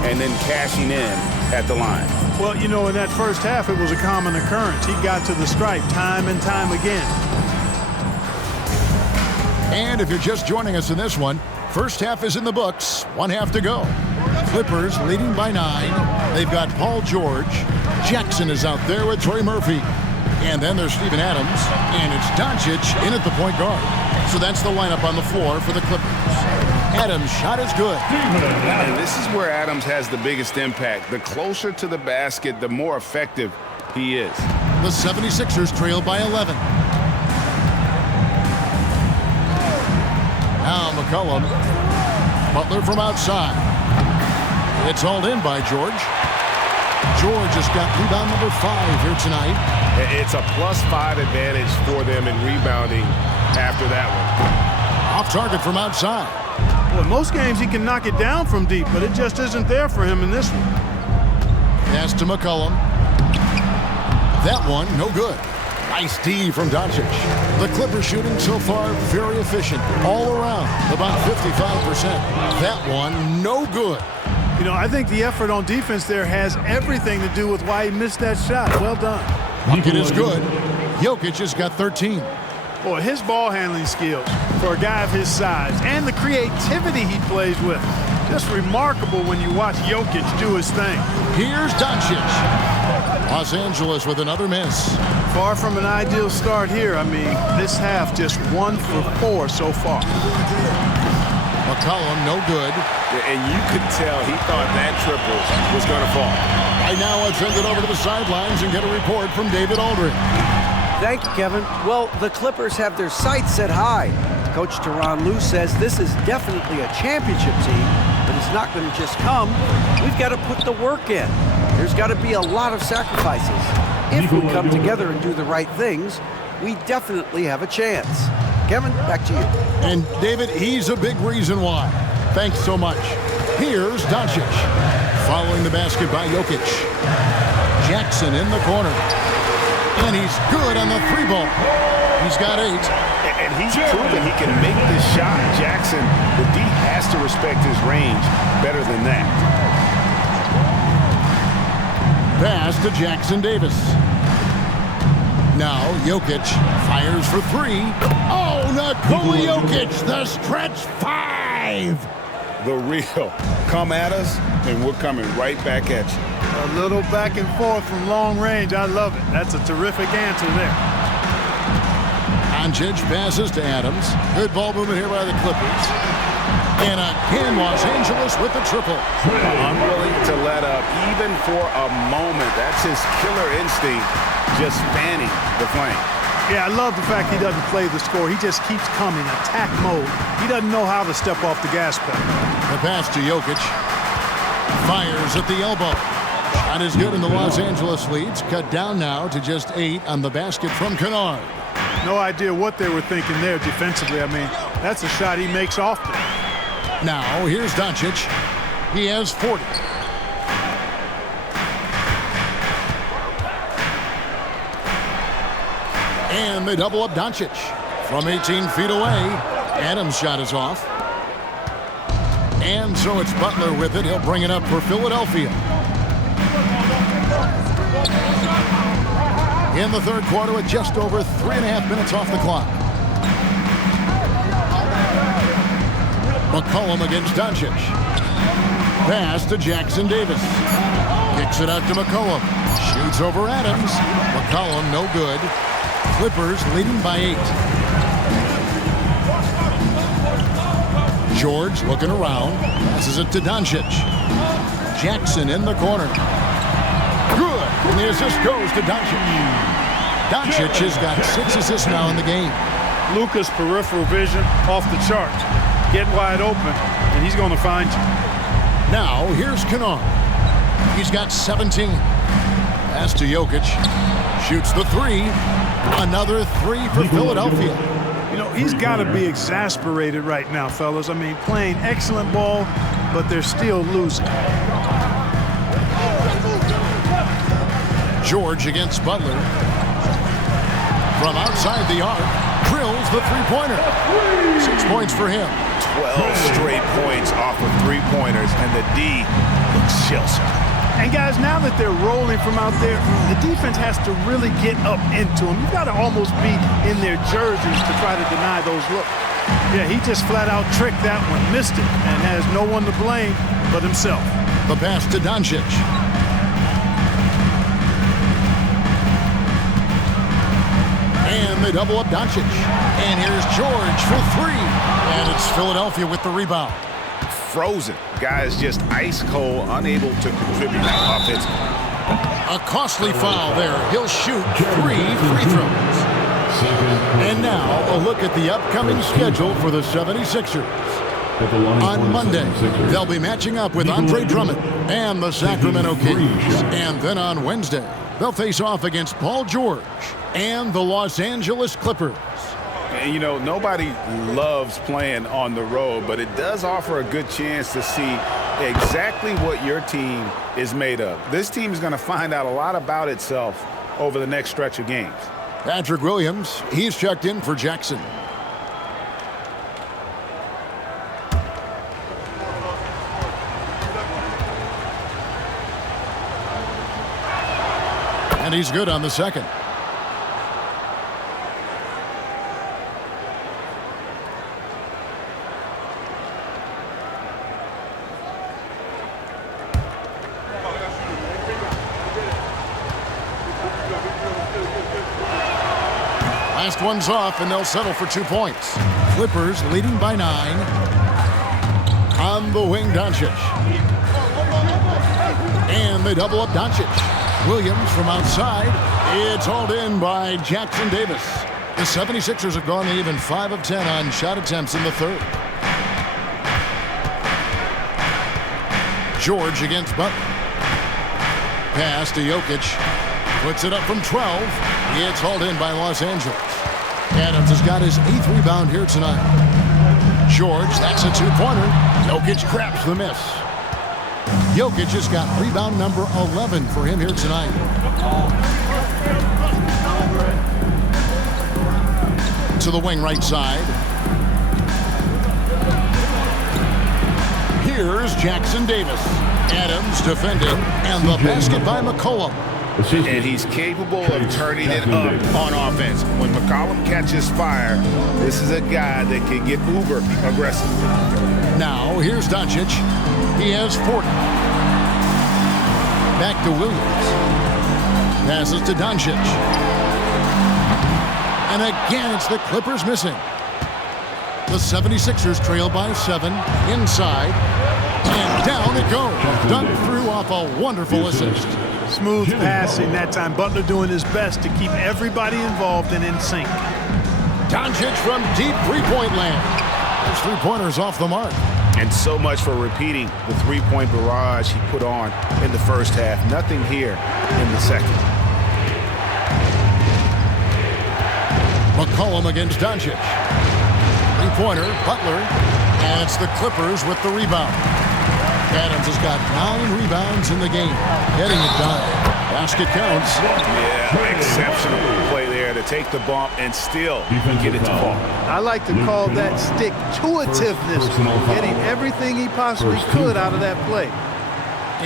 and then cashing in at the line. Well, you know, in that first half, it was a common occurrence. He got to the stripe time and time again. And if you're just joining us in this one, first half is in the books. 1 half to go. Clippers leading by 9. They've got Paul George. Jackson is out there with Trey Murphy. And then there's Steven Adams. And it's Doncic in at the point guard. So that's the lineup on the floor for the Clippers. Adams' shot is good. And this is where Adams has the biggest impact. The closer to the basket, the more effective he is. The 76ers trail by 11. Now McCollum. Butler from outside. It's hauled in by George. George has got rebound number 5 here tonight. It's a +5 advantage for them in rebounding after that one. Off target from outside. Well, most games he can knock it down from deep, but it just isn't there for him in this one. Pass to McCollum. That one, no good. Nice D from Doncic. The Clippers shooting so far very efficient. All around, about 55%. That one, no good. You know, I think the effort on defense there has everything to do with why he missed that shot. Well done. Bucket is good. Jokic has got 13. Boy, his ball handling skills for a guy of his size and the creativity he plays with. Just remarkable when you watch Jokic do his thing. Here's Doncic. Los Angeles with another miss. Far from an ideal start here. I mean, this half just 1 for 4 so far. McCollum, no good. And you could tell he thought that triple was going to fall. Right now, let's send it over to the sidelines and get a report from David Aldridge. Thank you, Kevin. Well, the Clippers have their sights set high. Coach Tyronn Lue says this is definitely a championship team, but it's not going to just come. We've got to put the work in. There's got to be a lot of sacrifices. If we come together and do the right things, we definitely have a chance. Kevin, back to you. And David, he's a big reason why. Thanks so much. Here's Doncic. Following the basket by Jokic. Jackson in the corner. And he's good on the 3-ball. He's got 8. And he's proven he can make this shot. Jackson, the D has to respect his range better than that. Pass to Jackson Davis. Now Jokic fires for 3. Oh, Nikola Jokic, the stretch 5. The real. Come at us, and we're coming right back at you. A little back and forth from long range. I love it. That's a terrific answer there. Doncic passes to Adams. Good ball movement here by the Clippers. And again, Los Angeles with the triple. Unwilling to let up, even for a moment. That's his killer instinct, just fanning the flame. Yeah, I love the fact he doesn't play the score. He just keeps coming, attack mode. He doesn't know how to step off the gas pedal. The pass to Jokic. Fires at the elbow. Shot is good, and the Los Angeles leads cut down now to just 8 on the basket from Kennard. No idea what they were thinking there defensively. I mean, that's a shot he makes often. Now, here's Doncic. He has 40. And they double up Doncic. From 18 feet away, Adams' shot is off. And so it's Butler with it. He'll bring it up for Philadelphia. In the third quarter with just over 3.5 minutes off the clock. McCollum against Doncic. Pass to Jackson Davis. Kicks it out to McCollum. Shoots over Adams. McCollum no good. Clippers leading by 8. George looking around. Passes it to Doncic. Jackson in the corner. Good. And the assist goes to Doncic. Doncic has got 6 assists now in the game. Luka's peripheral vision off the charts. Get wide open, and he's going to find you. Now, here's Kennard. He's got 17. Pass to Jokic. Shoots the 3. Another 3 for Philadelphia. You know, he's got to be exasperated right now, fellas. I mean, playing excellent ball, but they're still losing. George against Butler. From outside the arc, drills the three-pointer. 6 points for him. 12 straight points off of three-pointers, and the D looks shell-shocked. And guys, now that they're rolling from out there, the defense has to really get up into them. You've got to almost be in their jerseys to try to deny those looks. Yeah, he just flat out tricked that one, missed it, and has no one to blame but himself. The pass to Doncic. And they double up Doncic. And here's George for three. And it's Philadelphia with the rebound. Frozen. Guys just ice cold, unable to contribute offensively. A costly foul there. He'll shoot 3 free throws. And now a look at the upcoming schedule for the 76ers. On Monday, they'll be matching up with Andre Drummond and the Sacramento Kings. And then on Wednesday, they'll face off against Paul George and the Los Angeles Clippers. And, you know, nobody loves playing on the road, but it does offer a good chance to see exactly what your team is made of. This team is going to find out a lot about itself over the next stretch of games. Patrick Williams, he's checked in for Jackson. And he's good on the second. Last one's off, and they'll settle for 2 points. Clippers leading by 9. On the wing, Doncic. And they double up Doncic. Williams from outside. It's hauled in by Jackson Davis. The 76ers have gone even 5 of 10 on shot attempts in the third. George against Butler. Pass to Jokic. Puts it up from 12. It's hauled in by Los Angeles. Adams has got his 8th rebound here tonight. George, that's a 2-pointer. Jokic grabs the miss. Jokic has got rebound number 11 for him here tonight. To the wing right side. Here's Jackson Davis. Adams defending, and the basket by McCollum. And he's capable of turning it up on offense. When McCollum catches fire, this is a guy that can get uber aggressive. Now, here's Doncic. He has 40. Back to Williams. Passes to Doncic. And again, it's the Clippers missing. The 76ers trail by 7. Inside. And down it goes. Dunk through off a wonderful assist. Smooth passing that time. Butler doing his best to keep everybody involved and in sync. Doncic from deep three-point land. His three-pointer's off the mark. And so much for repeating the three-point barrage he put on in the first half. Nothing here in the second. McCollum against Doncic. Three-pointer, Butler. And it's the Clippers with the rebound. Adams has got 9 rebounds in the game. Getting it done. Basket counts. Yeah, exceptional play there to take the bump and still get it to fall. I like to call that stick-to-itiveness. Getting everything he possibly could out of that play.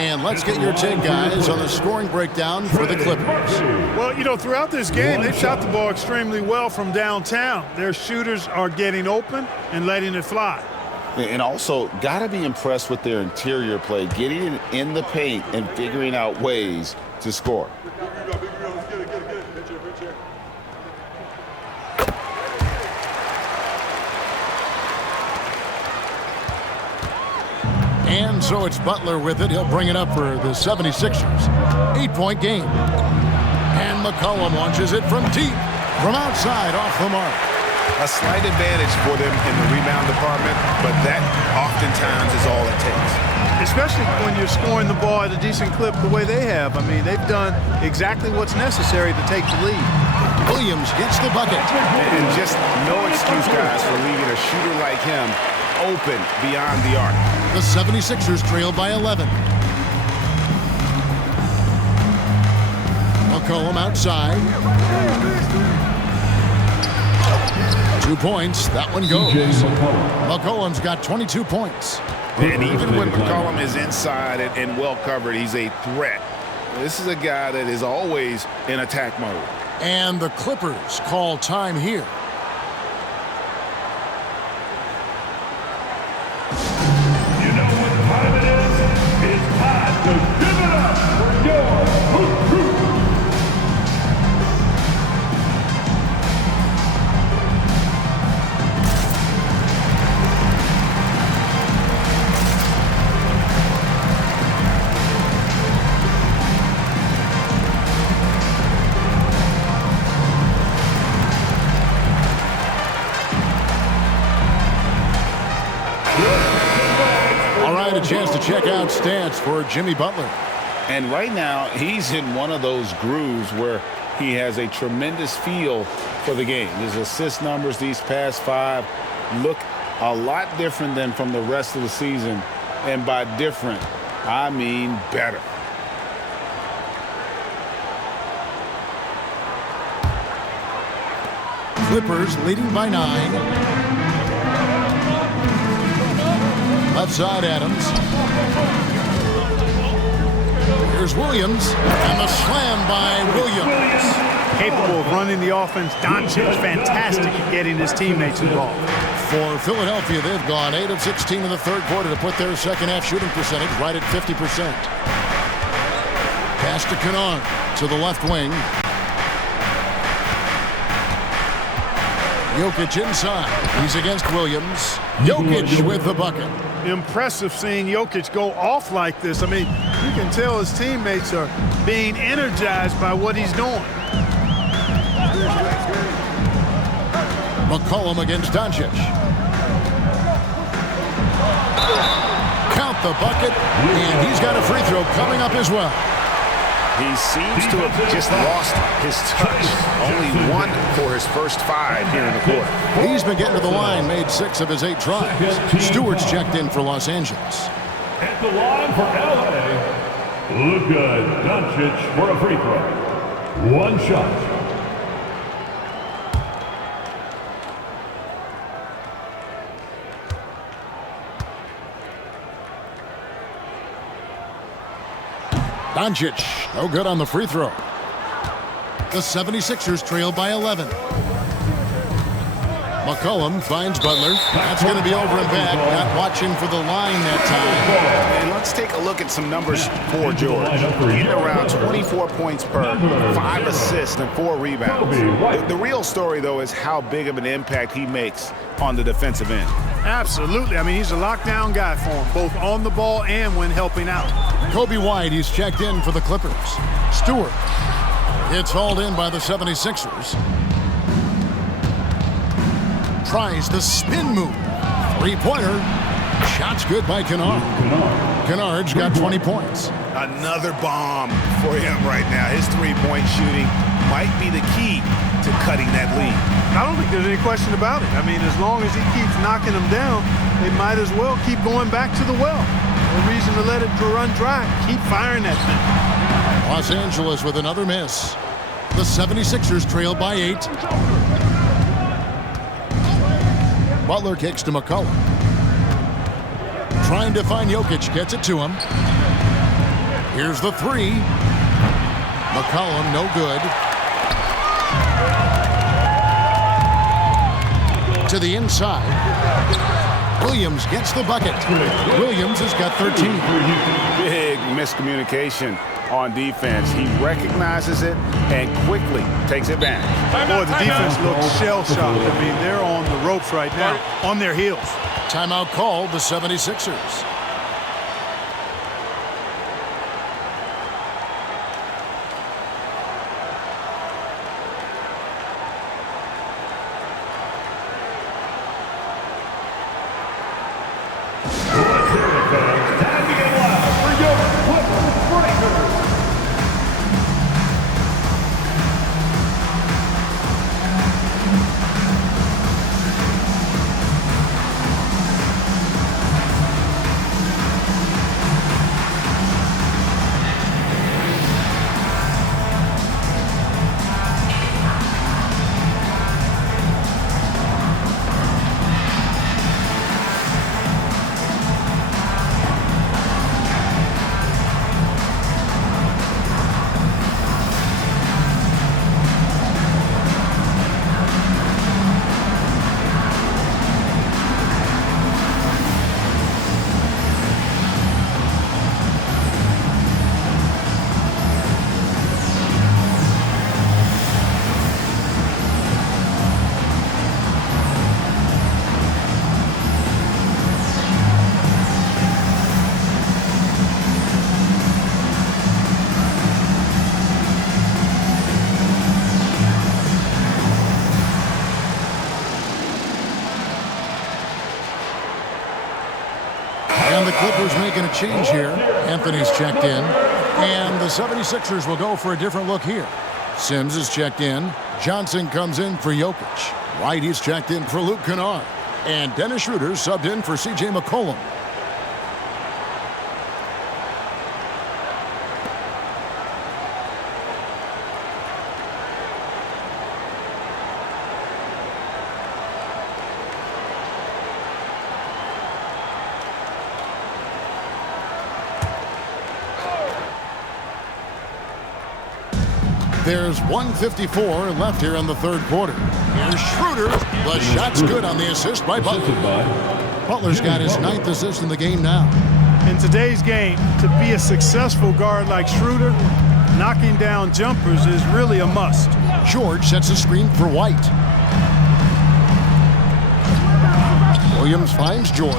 And let's get your take, guys, on the scoring breakdown for the Clippers. Well, you know, throughout this game, they've shot the ball extremely well from downtown. Their shooters are getting open and letting it fly. And also, got to be impressed with their interior play, getting it in the paint and figuring out ways to score. And so it's Butler with it. He'll bring it up for the 76ers. 8-point game. And McCollum launches it from deep, from outside, off the mark. A slight advantage for them in the rebound department, but that oftentimes is all it takes. Especially when you're scoring the ball at a decent clip the way they have. I mean, they've done exactly what's necessary to take the lead. Williams gets the bucket. And just no excuse, guys, for leaving a shooter like him open beyond the arc. The 76ers trail by 11. McCollum outside. 2 points. That one goes. McCollum's got 22 points. And even when McCollum is inside and well covered, he's a threat. This is a guy that is always in attack mode. And the Clippers call time here. You know what time it is? It's time to give it up for your Hoop Crew. A chance to check out stats for Jimmy Butler. And right now, he's in one of those grooves where he has a tremendous feel for the game. His assist numbers these past 5 look a lot different than from the rest of the season. And by different, I mean better. Clippers leading by 9. Left side, Adams. Here's Williams, and the slam by Williams. Capable of running the offense. Doncic, fantastic at getting his teammates involved. For Philadelphia, they've gone 8 of 16 in the third quarter to put their second-half shooting percentage right at 50%. Pass to Kennard to the left wing. Jokic inside. He's against Williams. Jokic with the bucket. Impressive seeing Jokic go off like this. I mean, you can tell his teammates are being energized by what he's doing. McCollum against Doncic. Count the bucket, and he's got a free throw coming up as well. He seems to have just lost his touch. Only 1 for his first 5 here in the quarter. He's been getting to the line, made 6 of his 8 tries. Stewart's checked in for Los Angeles. At the line for LA, Luka Doncic for a free throw. 1 shot. Doncic, no good on the free throw. The 76ers trail by 11. McCollum finds Butler. That's going to be over and back. Not watching for the line that time. And let's take a look at some numbers for George. Getting around 24 points per, 5 assists, and 4 rebounds. The real story, though, is how big of an impact he makes on the defensive end. Absolutely. I mean, he's a lockdown guy for him, both on the ball and when helping out. Kobe White, he's checked in for the Clippers. Stewart gets hauled in by the 76ers. Tries the spin move. 3-pointer. Shot's good by Kennard. Kennard's got 20 points. Another bomb for him right now. His 3-point shooting might be the key to cutting that lead. I don't think there's any question about it. I mean, as long as he keeps knocking them down, they might as well keep going back to the well. No reason to let it run dry. Keep firing that thing. Los Angeles with another miss. The 76ers trail by 8. Butler kicks to McCollum. Trying to find Jokic, gets it to him. Here's the 3. McCollum, no good. To the inside. Williams gets the bucket. Williams has got 13. Big miscommunication on defense. He recognizes it and quickly takes advantage. Boy, the defense looks shell-shocked. I mean, they're on the ropes right now, on their heels. Timeout called, the 76ers. And the Clippers making a change here. Anthony's checked in. And the 76ers will go for a different look here. Sims is checked in. Johnson comes in for Jokic. White, he's checked in for Luke Kennard. And Dennis Schroeder subbed in for C.J. McCollum. There's 1:54 left here in the third quarter. Here's Schroeder. The shot's good on the assist by Butler. Butler's got his 9th assist in the game now. In today's game, to be a successful guard like Schroeder, knocking down jumpers is really a must. George sets a screen for White. Williams finds George.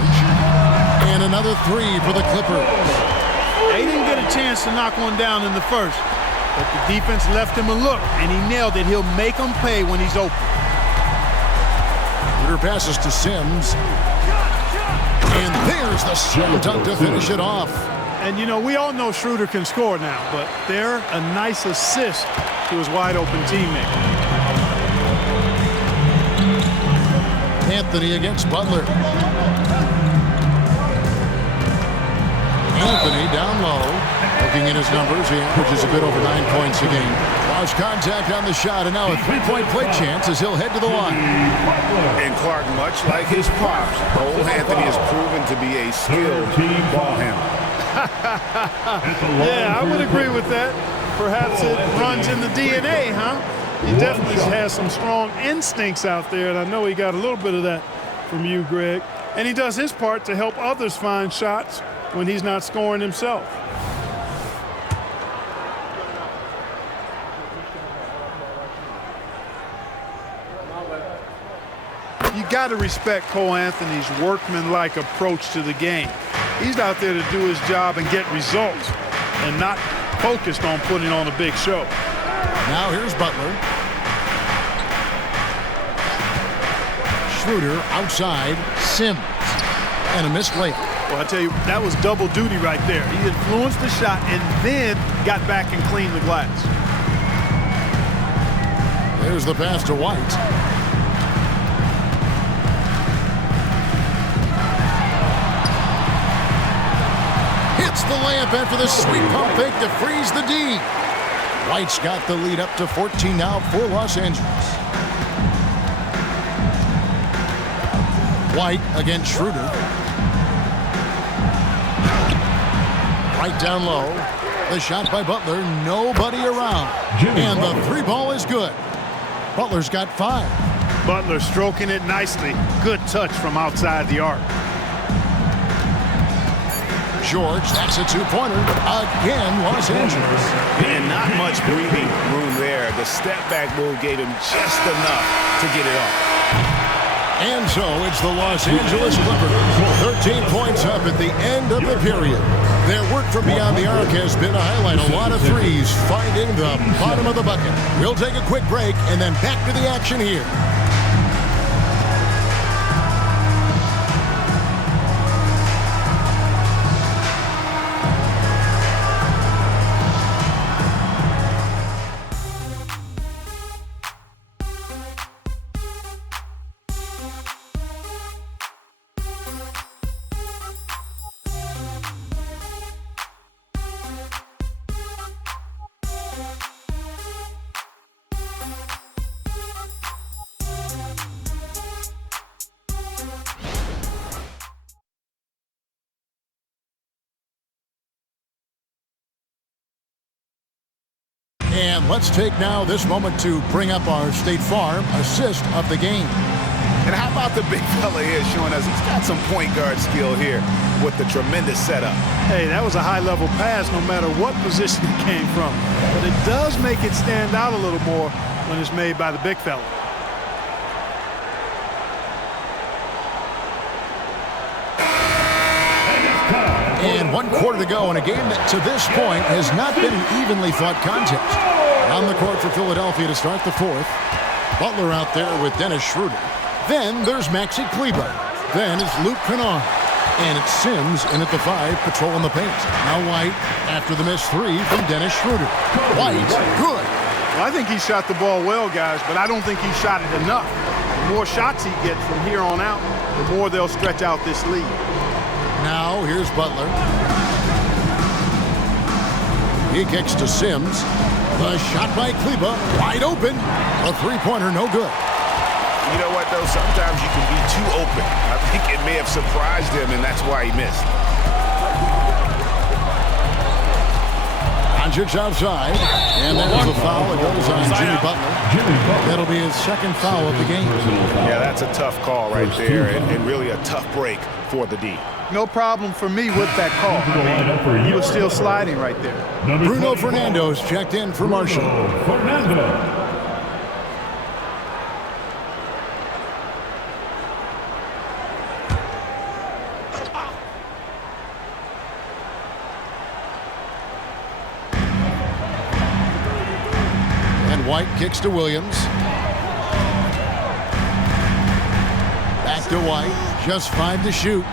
And another three for the Clippers. They didn't get a chance to knock one down in the first. But the defense left him a look, and he nailed it. He'll make them pay when he's open. Schroeder passes to Sims. And there's the slam dunk to finish it off. And, you know, we all know Schroeder can score now, but they're a nice assist to his wide-open teammate. Anthony against Butler. Anthony down low. Looking at his numbers, he averages a bit over 9 points a game. Lost contact on the shot, and now a three-point play chance as he'll head to the line. And Clark, much like his pops, Cole Anthony has proven to be a skilled ball handler. Yeah, I would agree with that. Perhaps it runs in the DNA, huh? He definitely has some strong instincts out there, and I know he got a little bit of that from you, Greg. And he does his part to help others find shots when he's not scoring himself. You got to respect Cole Anthony's workmanlike approach to the game. He's out there to do his job and get results and not focused on putting on a big show. Now here's Butler. Schroeder outside. Sims. And a missed layup. Well, I tell you, that was double duty right there. He influenced the shot and then got back and cleaned the glass. There's the pass to White. The layup after the sweet pump fake to freeze the D. White's got the lead up to 14 now for Los Angeles. White against Schroeder. Right down low. The shot by Butler. Nobody around. And the three ball is good. Butler's got 5. Butler stroking it nicely. Good touch from outside the arc. George, that's a two-pointer. Again, Los Angeles. And not much breathing room there. The step-back move gave him just enough to get it off. And so it's the Los Angeles Clippers. 13 points up at the end of the period. Their work from beyond the arc has been to highlight a lot of threes, finding the bottom of the bucket. We'll take a quick break and then back to the action here. And let's take now this moment to bring up our State Farm assist of the game. And how about the big fella here showing us he's got some point guard skill here with the tremendous setup. Hey, that was a high-level pass no matter what position it came from. But it does make it stand out a little more when it's made by the big fella. And 1 quarter to go in a game that to this point has not been an evenly fought contest. On the court for Philadelphia to start the 4th. Butler out there with Dennis Schroeder. Then there's Maxi Kleber. Then it's Luke Kennard. And it's Sims in at the 5, patrolling the paint. Now White after the missed 3 from Dennis Schroeder. White, good. Well, I think he shot the ball well, guys, but I don't think he shot it enough. The more shots he gets from here on out, the more they'll stretch out this lead. Now here's Butler. He kicks to Sims. The shot by Kleba, wide open. A three-pointer, no good. You know what, though? Sometimes you can be too open. I think it may have surprised him, and that's why he missed. Doncic outside, and there's a foul. It goes on Jimmy Butler. That'll be his second foul of the game. Yeah, that's a tough call right there, and really a tough break for the D. No problem for me with that call. I mean, he was still sliding right there. Bruno Fernando's checked in for Marshall. Fernando. White kicks to Williams. Back to White. Just 5 to shoot.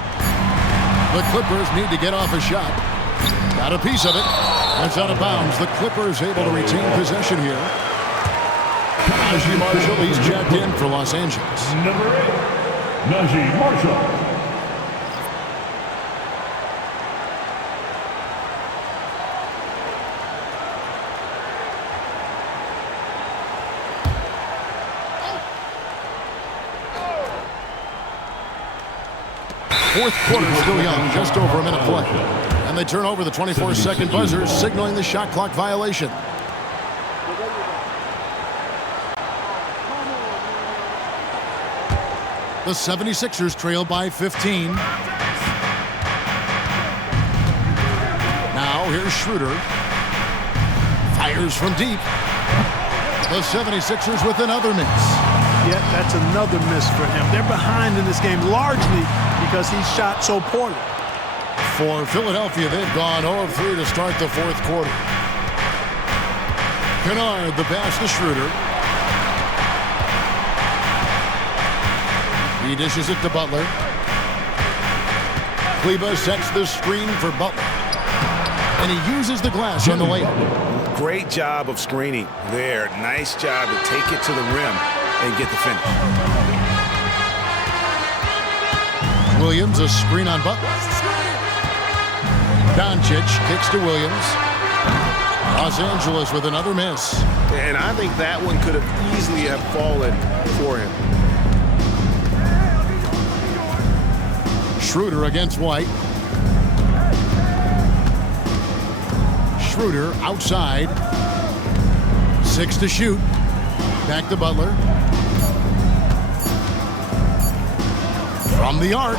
The Clippers need to get off a shot. Got a piece of it. That's out of bounds. The Clippers able to retain possession here. Najee Marshall, he's checked in for Los Angeles. Number 8, Najee Marshall. Fourth quarter still young, just over a minute play. And they turn over the 24-second buzzer, signaling the shot clock violation. The 76ers trail by 15. Now here's Schroeder. Fires from deep. The 76ers with another miss. Yeah, that's another miss for him. They're behind in this game largely because he shot so poorly. For Philadelphia, they've gone 0 of 3 to start the fourth quarter. Kennard, the pass to Schroeder. He dishes it to Butler. Kleba sets the screen for Butler. And he uses the glass on the layup. Great job of screening there. Nice job to take it to the rim and get the finish. Williams, a screen on Butler. Doncic kicks to Williams. Los Angeles with another miss. And I think that one could have easily have fallen for him. Schroeder against White. Schroeder outside. 6 to shoot. Back to Butler. From the arc.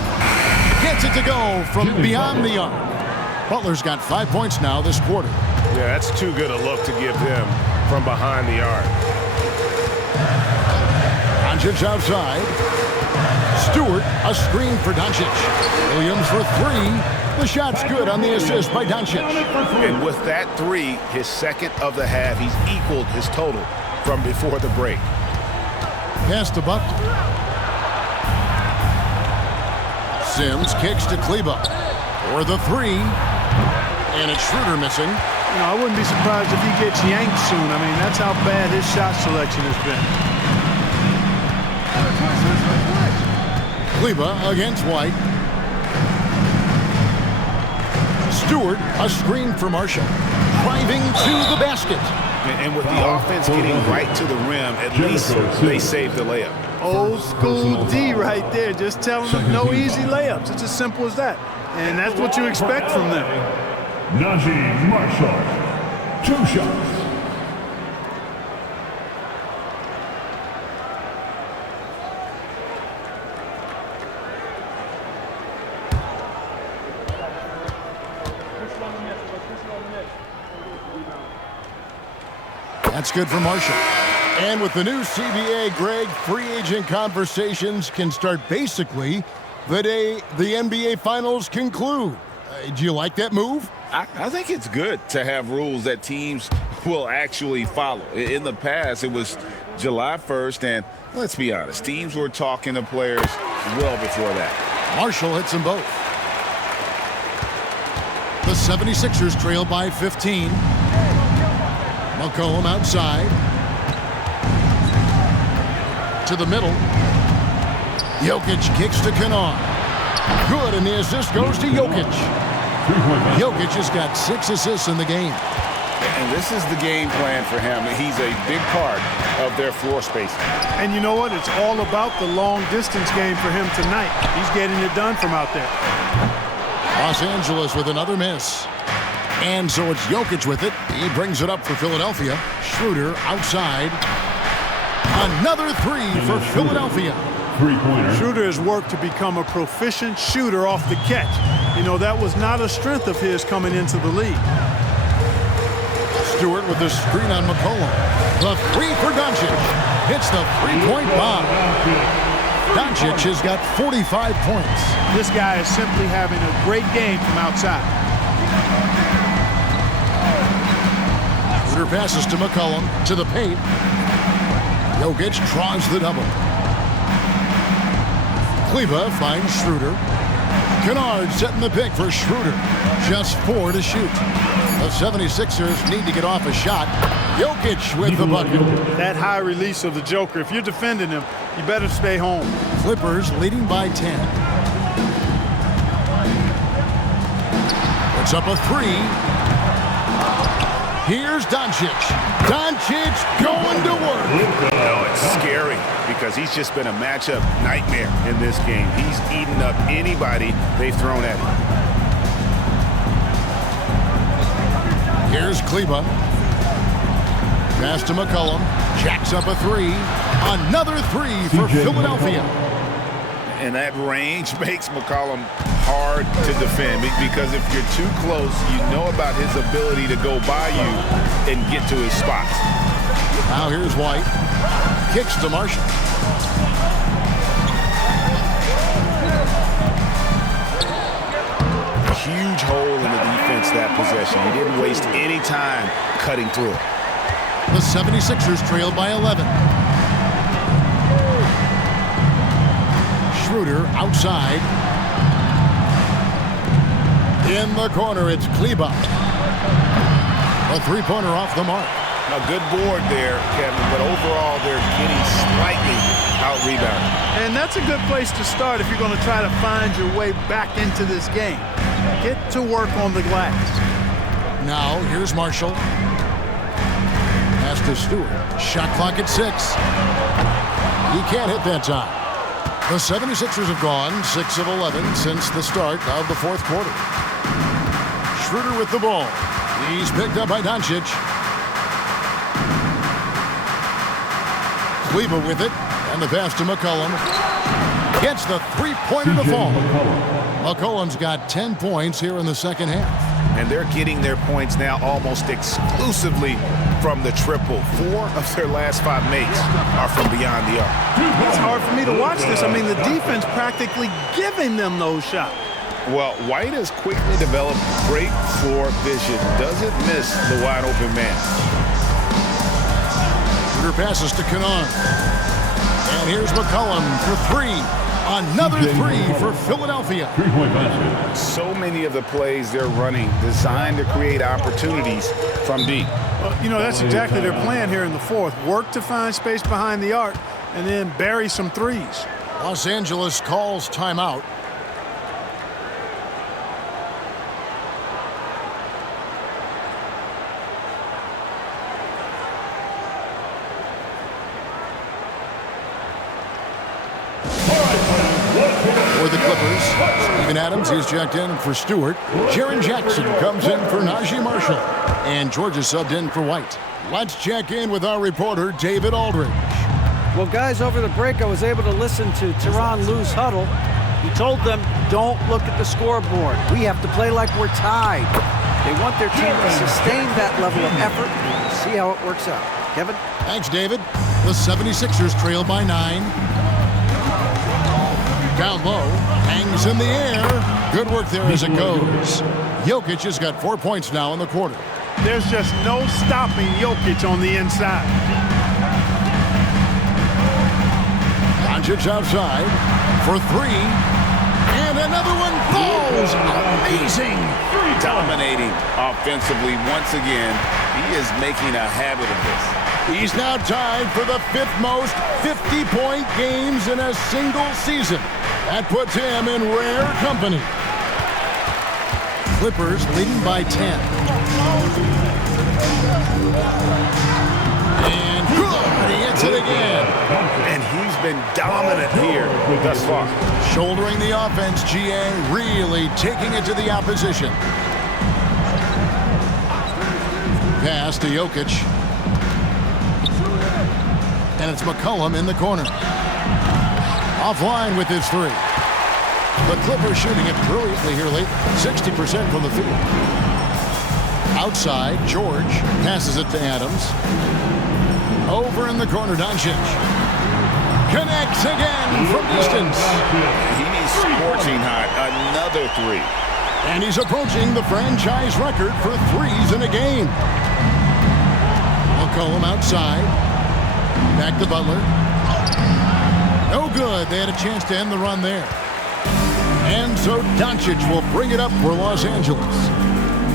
Gets it to go from beyond the arc. Butler's got 5 points now this quarter. Yeah, that's too good a look to give them from behind the arc. Doncic outside. Stewart, a screen for Doncic. Williams for 3. The shot's good on the assist by Doncic. And with that 3, his second of the half, he's equaled his total from before the break. Pass to Butler. Sims kicks to Kleba for the 3. And it's Schroeder missing. You know, I wouldn't be surprised if he gets yanked soon. I mean, that's how bad his shot selection has been. Kleba against White. Stewart, a screen for Marshall. Driving to the basket. And with the offense getting right to the rim, at least they saved the layup. Old school D right there, just telling them no easy layups. It's as simple as that. And that's what you expect from them. Najee Marshall, 2 shots. That's good for Marshall. And with the new CBA, Greg, free agent conversations can start basically the day the NBA Finals conclude. Do you like that move? I think it's good to have rules that teams will actually follow. In the past, it was July 1st, and let's be honest, teams were talking to players well before that. Marshall hits them both. The 76ers trail by 15. McCollum outside. To the middle. Jokic kicks to Kennard. Good, and the assist goes to Jokic. Jokic has got 6 assists in the game. And this is the game plan for him. He's a big part of their floor spacing. And you know what? It's all about the long-distance game for him tonight. He's getting it done from out there. Los Angeles with another miss. And so it's Jokic with it. He brings it up for Philadelphia. Schroeder outside. Another 3 for Philadelphia. Schroeder has worked to become a proficient shooter off the catch. You know, that was not a strength of his coming into the league. Stewart with the screen on McCollum. The 3 for Doncic. Hits the 3-point bomb. Doncic has got 45 points. This guy is simply having a great game from outside. Schroeder passes to McCollum to the paint. Jokic draws the double. Kleba finds Schroeder. Kennard setting the pick for Schroeder. Just 4 to shoot. The 76ers need to get off a shot. Jokic with the bucket. That high release of the Joker, if you're defending him, you better stay home. Clippers leading by 10. Puts up a 3. Here's Doncic. Doncic going to work. No, it's scary because he's just been a matchup nightmare in this game. He's eaten up anybody they've thrown at him. Here's Kleba. Pass to McCollum. Jacks up a 3. Another 3 for Philadelphia. And that range makes McCollum hard to defend because if you're too close, you know about his ability to go by you and get to his spots. Now here's White. Kicks to Marshall. Huge hole in the defense that possession. He didn't waste any time cutting through it. The 76ers trail by 11. Schroeder outside. In the corner, it's Kleba. A 3-pointer off the mark. A good board there, Kevin, but overall they're getting slightly out-rebounded. And that's a good place to start if you're going to try to find your way back into this game. Get to work on the glass. Now, here's Marshall. Pass to Stewart. Shot clock at 6. He can't hit that time. The 76ers have gone 6 of 11 since the start of the 4th quarter. Schroeder with the ball. He's picked up by Doncic. Kleba with it. And the pass to McCollum. Gets the 3-pointer to fall. McCollum's got 10 points here in the second half. And they're getting their points now almost exclusively from the triple. 4 of their last 5 makes are from beyond the arc. It's hard for me to watch this. I mean, the defense practically giving them those shots. Well, White has quickly developed great floor vision. Doesn't miss the wide open man. Schroeder passes to Kennard. And here's McCollum for 3. Another 3 for Philadelphia. So many of the plays they're running designed to create opportunities from deep. Well, you know, that's exactly their plan here in the 4th. Work to find space behind the arc and then bury some threes. Los Angeles calls timeout. For the Clippers, Steven Adams is checked in for Stewart. Jaren Jackson comes in for Najee Marshall. And Georgia subbed in for White. Let's check in with our reporter, David Aldridge. Well, guys, over the break, I was able to listen to Tyronn Lue's huddle. He told them, don't look at the scoreboard. We have to play like we're tied. They want their team to sustain that level of effort. We'll see how it works out. Kevin? Thanks, David. The 76ers trail by 9. Down low, hangs in the air. Good work there as it goes. Jokic has got 4 points now in the quarter. There's just no stopping Jokic on the inside. Doncic outside for 3. And And another one falls. Amazing. Dominating offensively once again. He is making a habit of this. He's now tied for the 5th most 50-point games in a single season. That puts him in rare company. Clippers leading by 10. And good, he hits it again. And he's been dominant here thus far. Shouldering the offense, GA really taking it to the opposition. Pass to Jokic. And it's McCollum in the corner. Offline with his 3. The Clippers shooting it brilliantly here late. 60% from the field. Outside, George passes it to Adams. Over in the corner, Doncic. Connects again from distance. He's scorching hot. Another 3. And he's approaching the franchise record for 3s in a game. McCollum outside. Back to Butler. No good. They had a chance to end the run there. And so Doncic will bring it up for Los Angeles.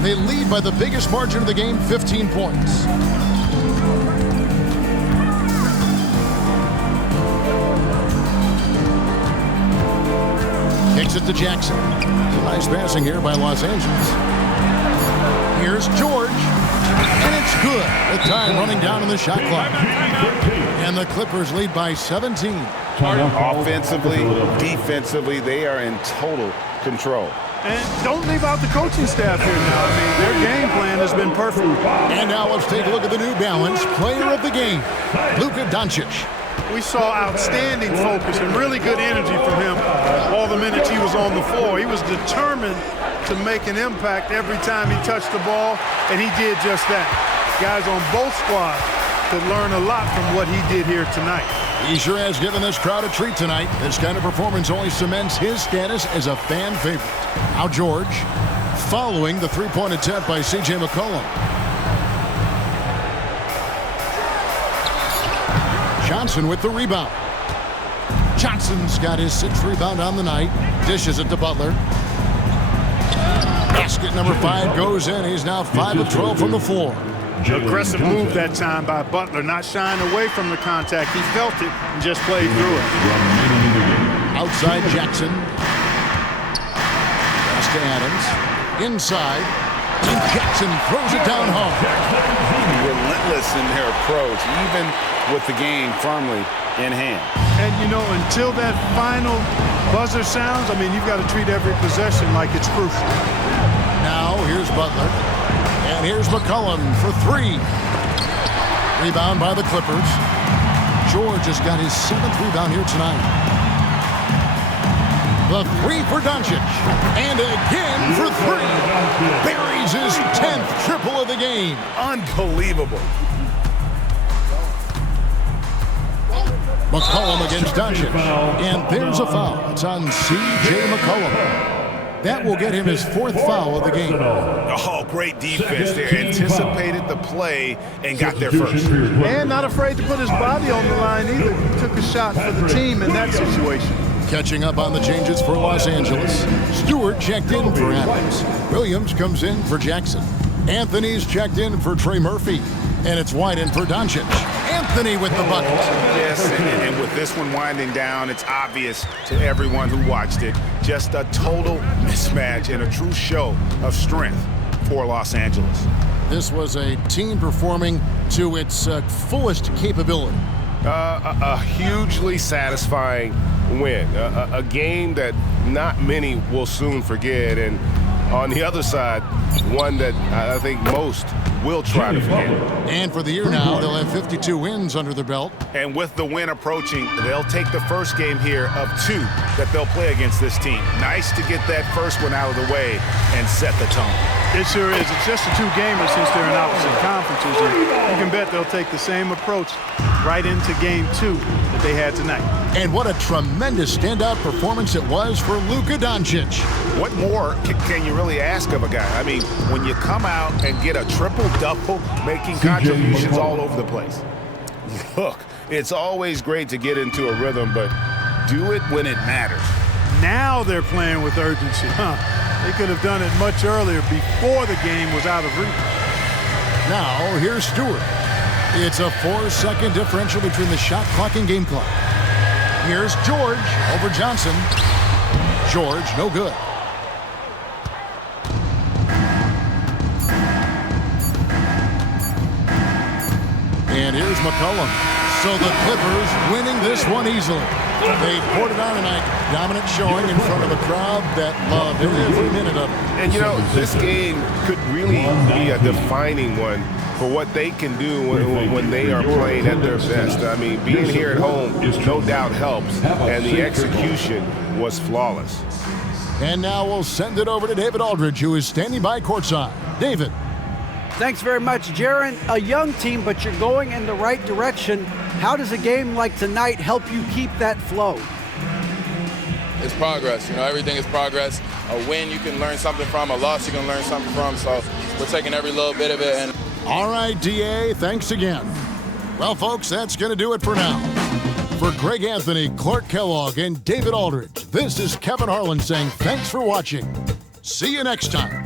They lead by the biggest margin of the game, 15 points. Kicks it to Jackson. Nice passing here by Los Angeles. Here's George. And it's good. The time running down on the shot clock. And the Clippers lead by 17. Offensively, defensively, they are in total control. And don't leave out the coaching staff here now. I mean, their game plan has been perfect. And now let's take a look at the New Balance player of the game, Luka Doncic. We saw outstanding focus and really good energy from him all the minutes he was on the floor. He was determined to make an impact every time he touched the ball, and he did just that. Guys on both squads could learn a lot from what he did here tonight. He sure has given this crowd a treat tonight. This kind of performance only cements his status as a fan favorite. Now George, following the three-point attempt by C.J. McCollum. Johnson with the rebound. Johnson's got his 6th rebound on the night. Dishes it to Butler. Basket number 5 goes in. He's now 5 of 12 from the floor. Aggressive move that time by Butler, not shying away from the contact. He felt it and just played through it. Outside Jackson. Pass to Adams. Inside. And Jackson throws it down hard. Relentless in their approach, even with the game firmly in hand. And, you know, until that final buzzer sounds, I mean, you've got to treat every possession like it's crucial. Now, here's Butler. And here's McCollum for 3. Rebound by the Clippers. George has got his 7th rebound here tonight. The 3 for Doncic. And again for 3. Buries his 10th triple of the game. Unbelievable. McCollum against Doncic. And there's a foul. It's on C.J. McCollum. That will get him his 4th foul of the game. Oh, great defense there. Anticipated the play and got there first. And not afraid to put his body on the line either. He took a shot for the team in that situation. Catching up on the changes for Los Angeles. Stewart checked in for Adams. Williams comes in for Jackson. Anthony's checked in for Trey Murphy. And it's White in for Doncic. Anthony with the bucket. Yes, and with this one winding down, it's obvious to everyone who watched it. Just a total mismatch and a true show of strength for Los Angeles. This was a team performing to its fullest capability. A hugely satisfying win. A game that not many will soon forget. And on the other side, one that I think most will try to forget. And for the year now, they'll have 52 wins under their belt. And with the win approaching, they'll take the first game here of 2 that they'll play against this team. Nice to get that first one out of the way and set the tone. It sure is. It's just a 2-gamer since they're in opposite conferences. And you can bet they'll take the same approach right into game 2 that they had tonight. And what a tremendous standout performance it was for Luka Doncic. What more can you really ask of a guy? I mean, when you come out and get a triple-double, making contributions all over the place. Look, it's always great to get into a rhythm, but do it when it matters. Now they're playing with urgency. They could have done it much earlier before the game was out of reach. Now, here's Stewart. It's a 4-second differential between the shot clock and game clock. Here's George over Johnson. George, no good. And here's McCollum. So the Clippers winning this one easily. They poured it on tonight. Dominant showing in front of a crowd that loved every minute of it. And, you know, this game could really be a defining one for what they can do when they are playing at their best. I mean, being here at home no doubt helps, and the execution was flawless. And now we'll send it over to David Aldridge, who is standing by courtside. David. Thanks very much, Jaron. A young team, but you're going in the right direction. How does a game like tonight help you keep that flow? It's progress. You know, everything is progress. A win you can learn something from, a loss you can learn something from. So we're taking every little bit of it. And all right, DA, thanks again. Well, folks, that's going to do it for now. For Greg Anthony, Clark Kellogg, and David Aldridge, this is Kevin Harlan saying thanks for watching. See you next time.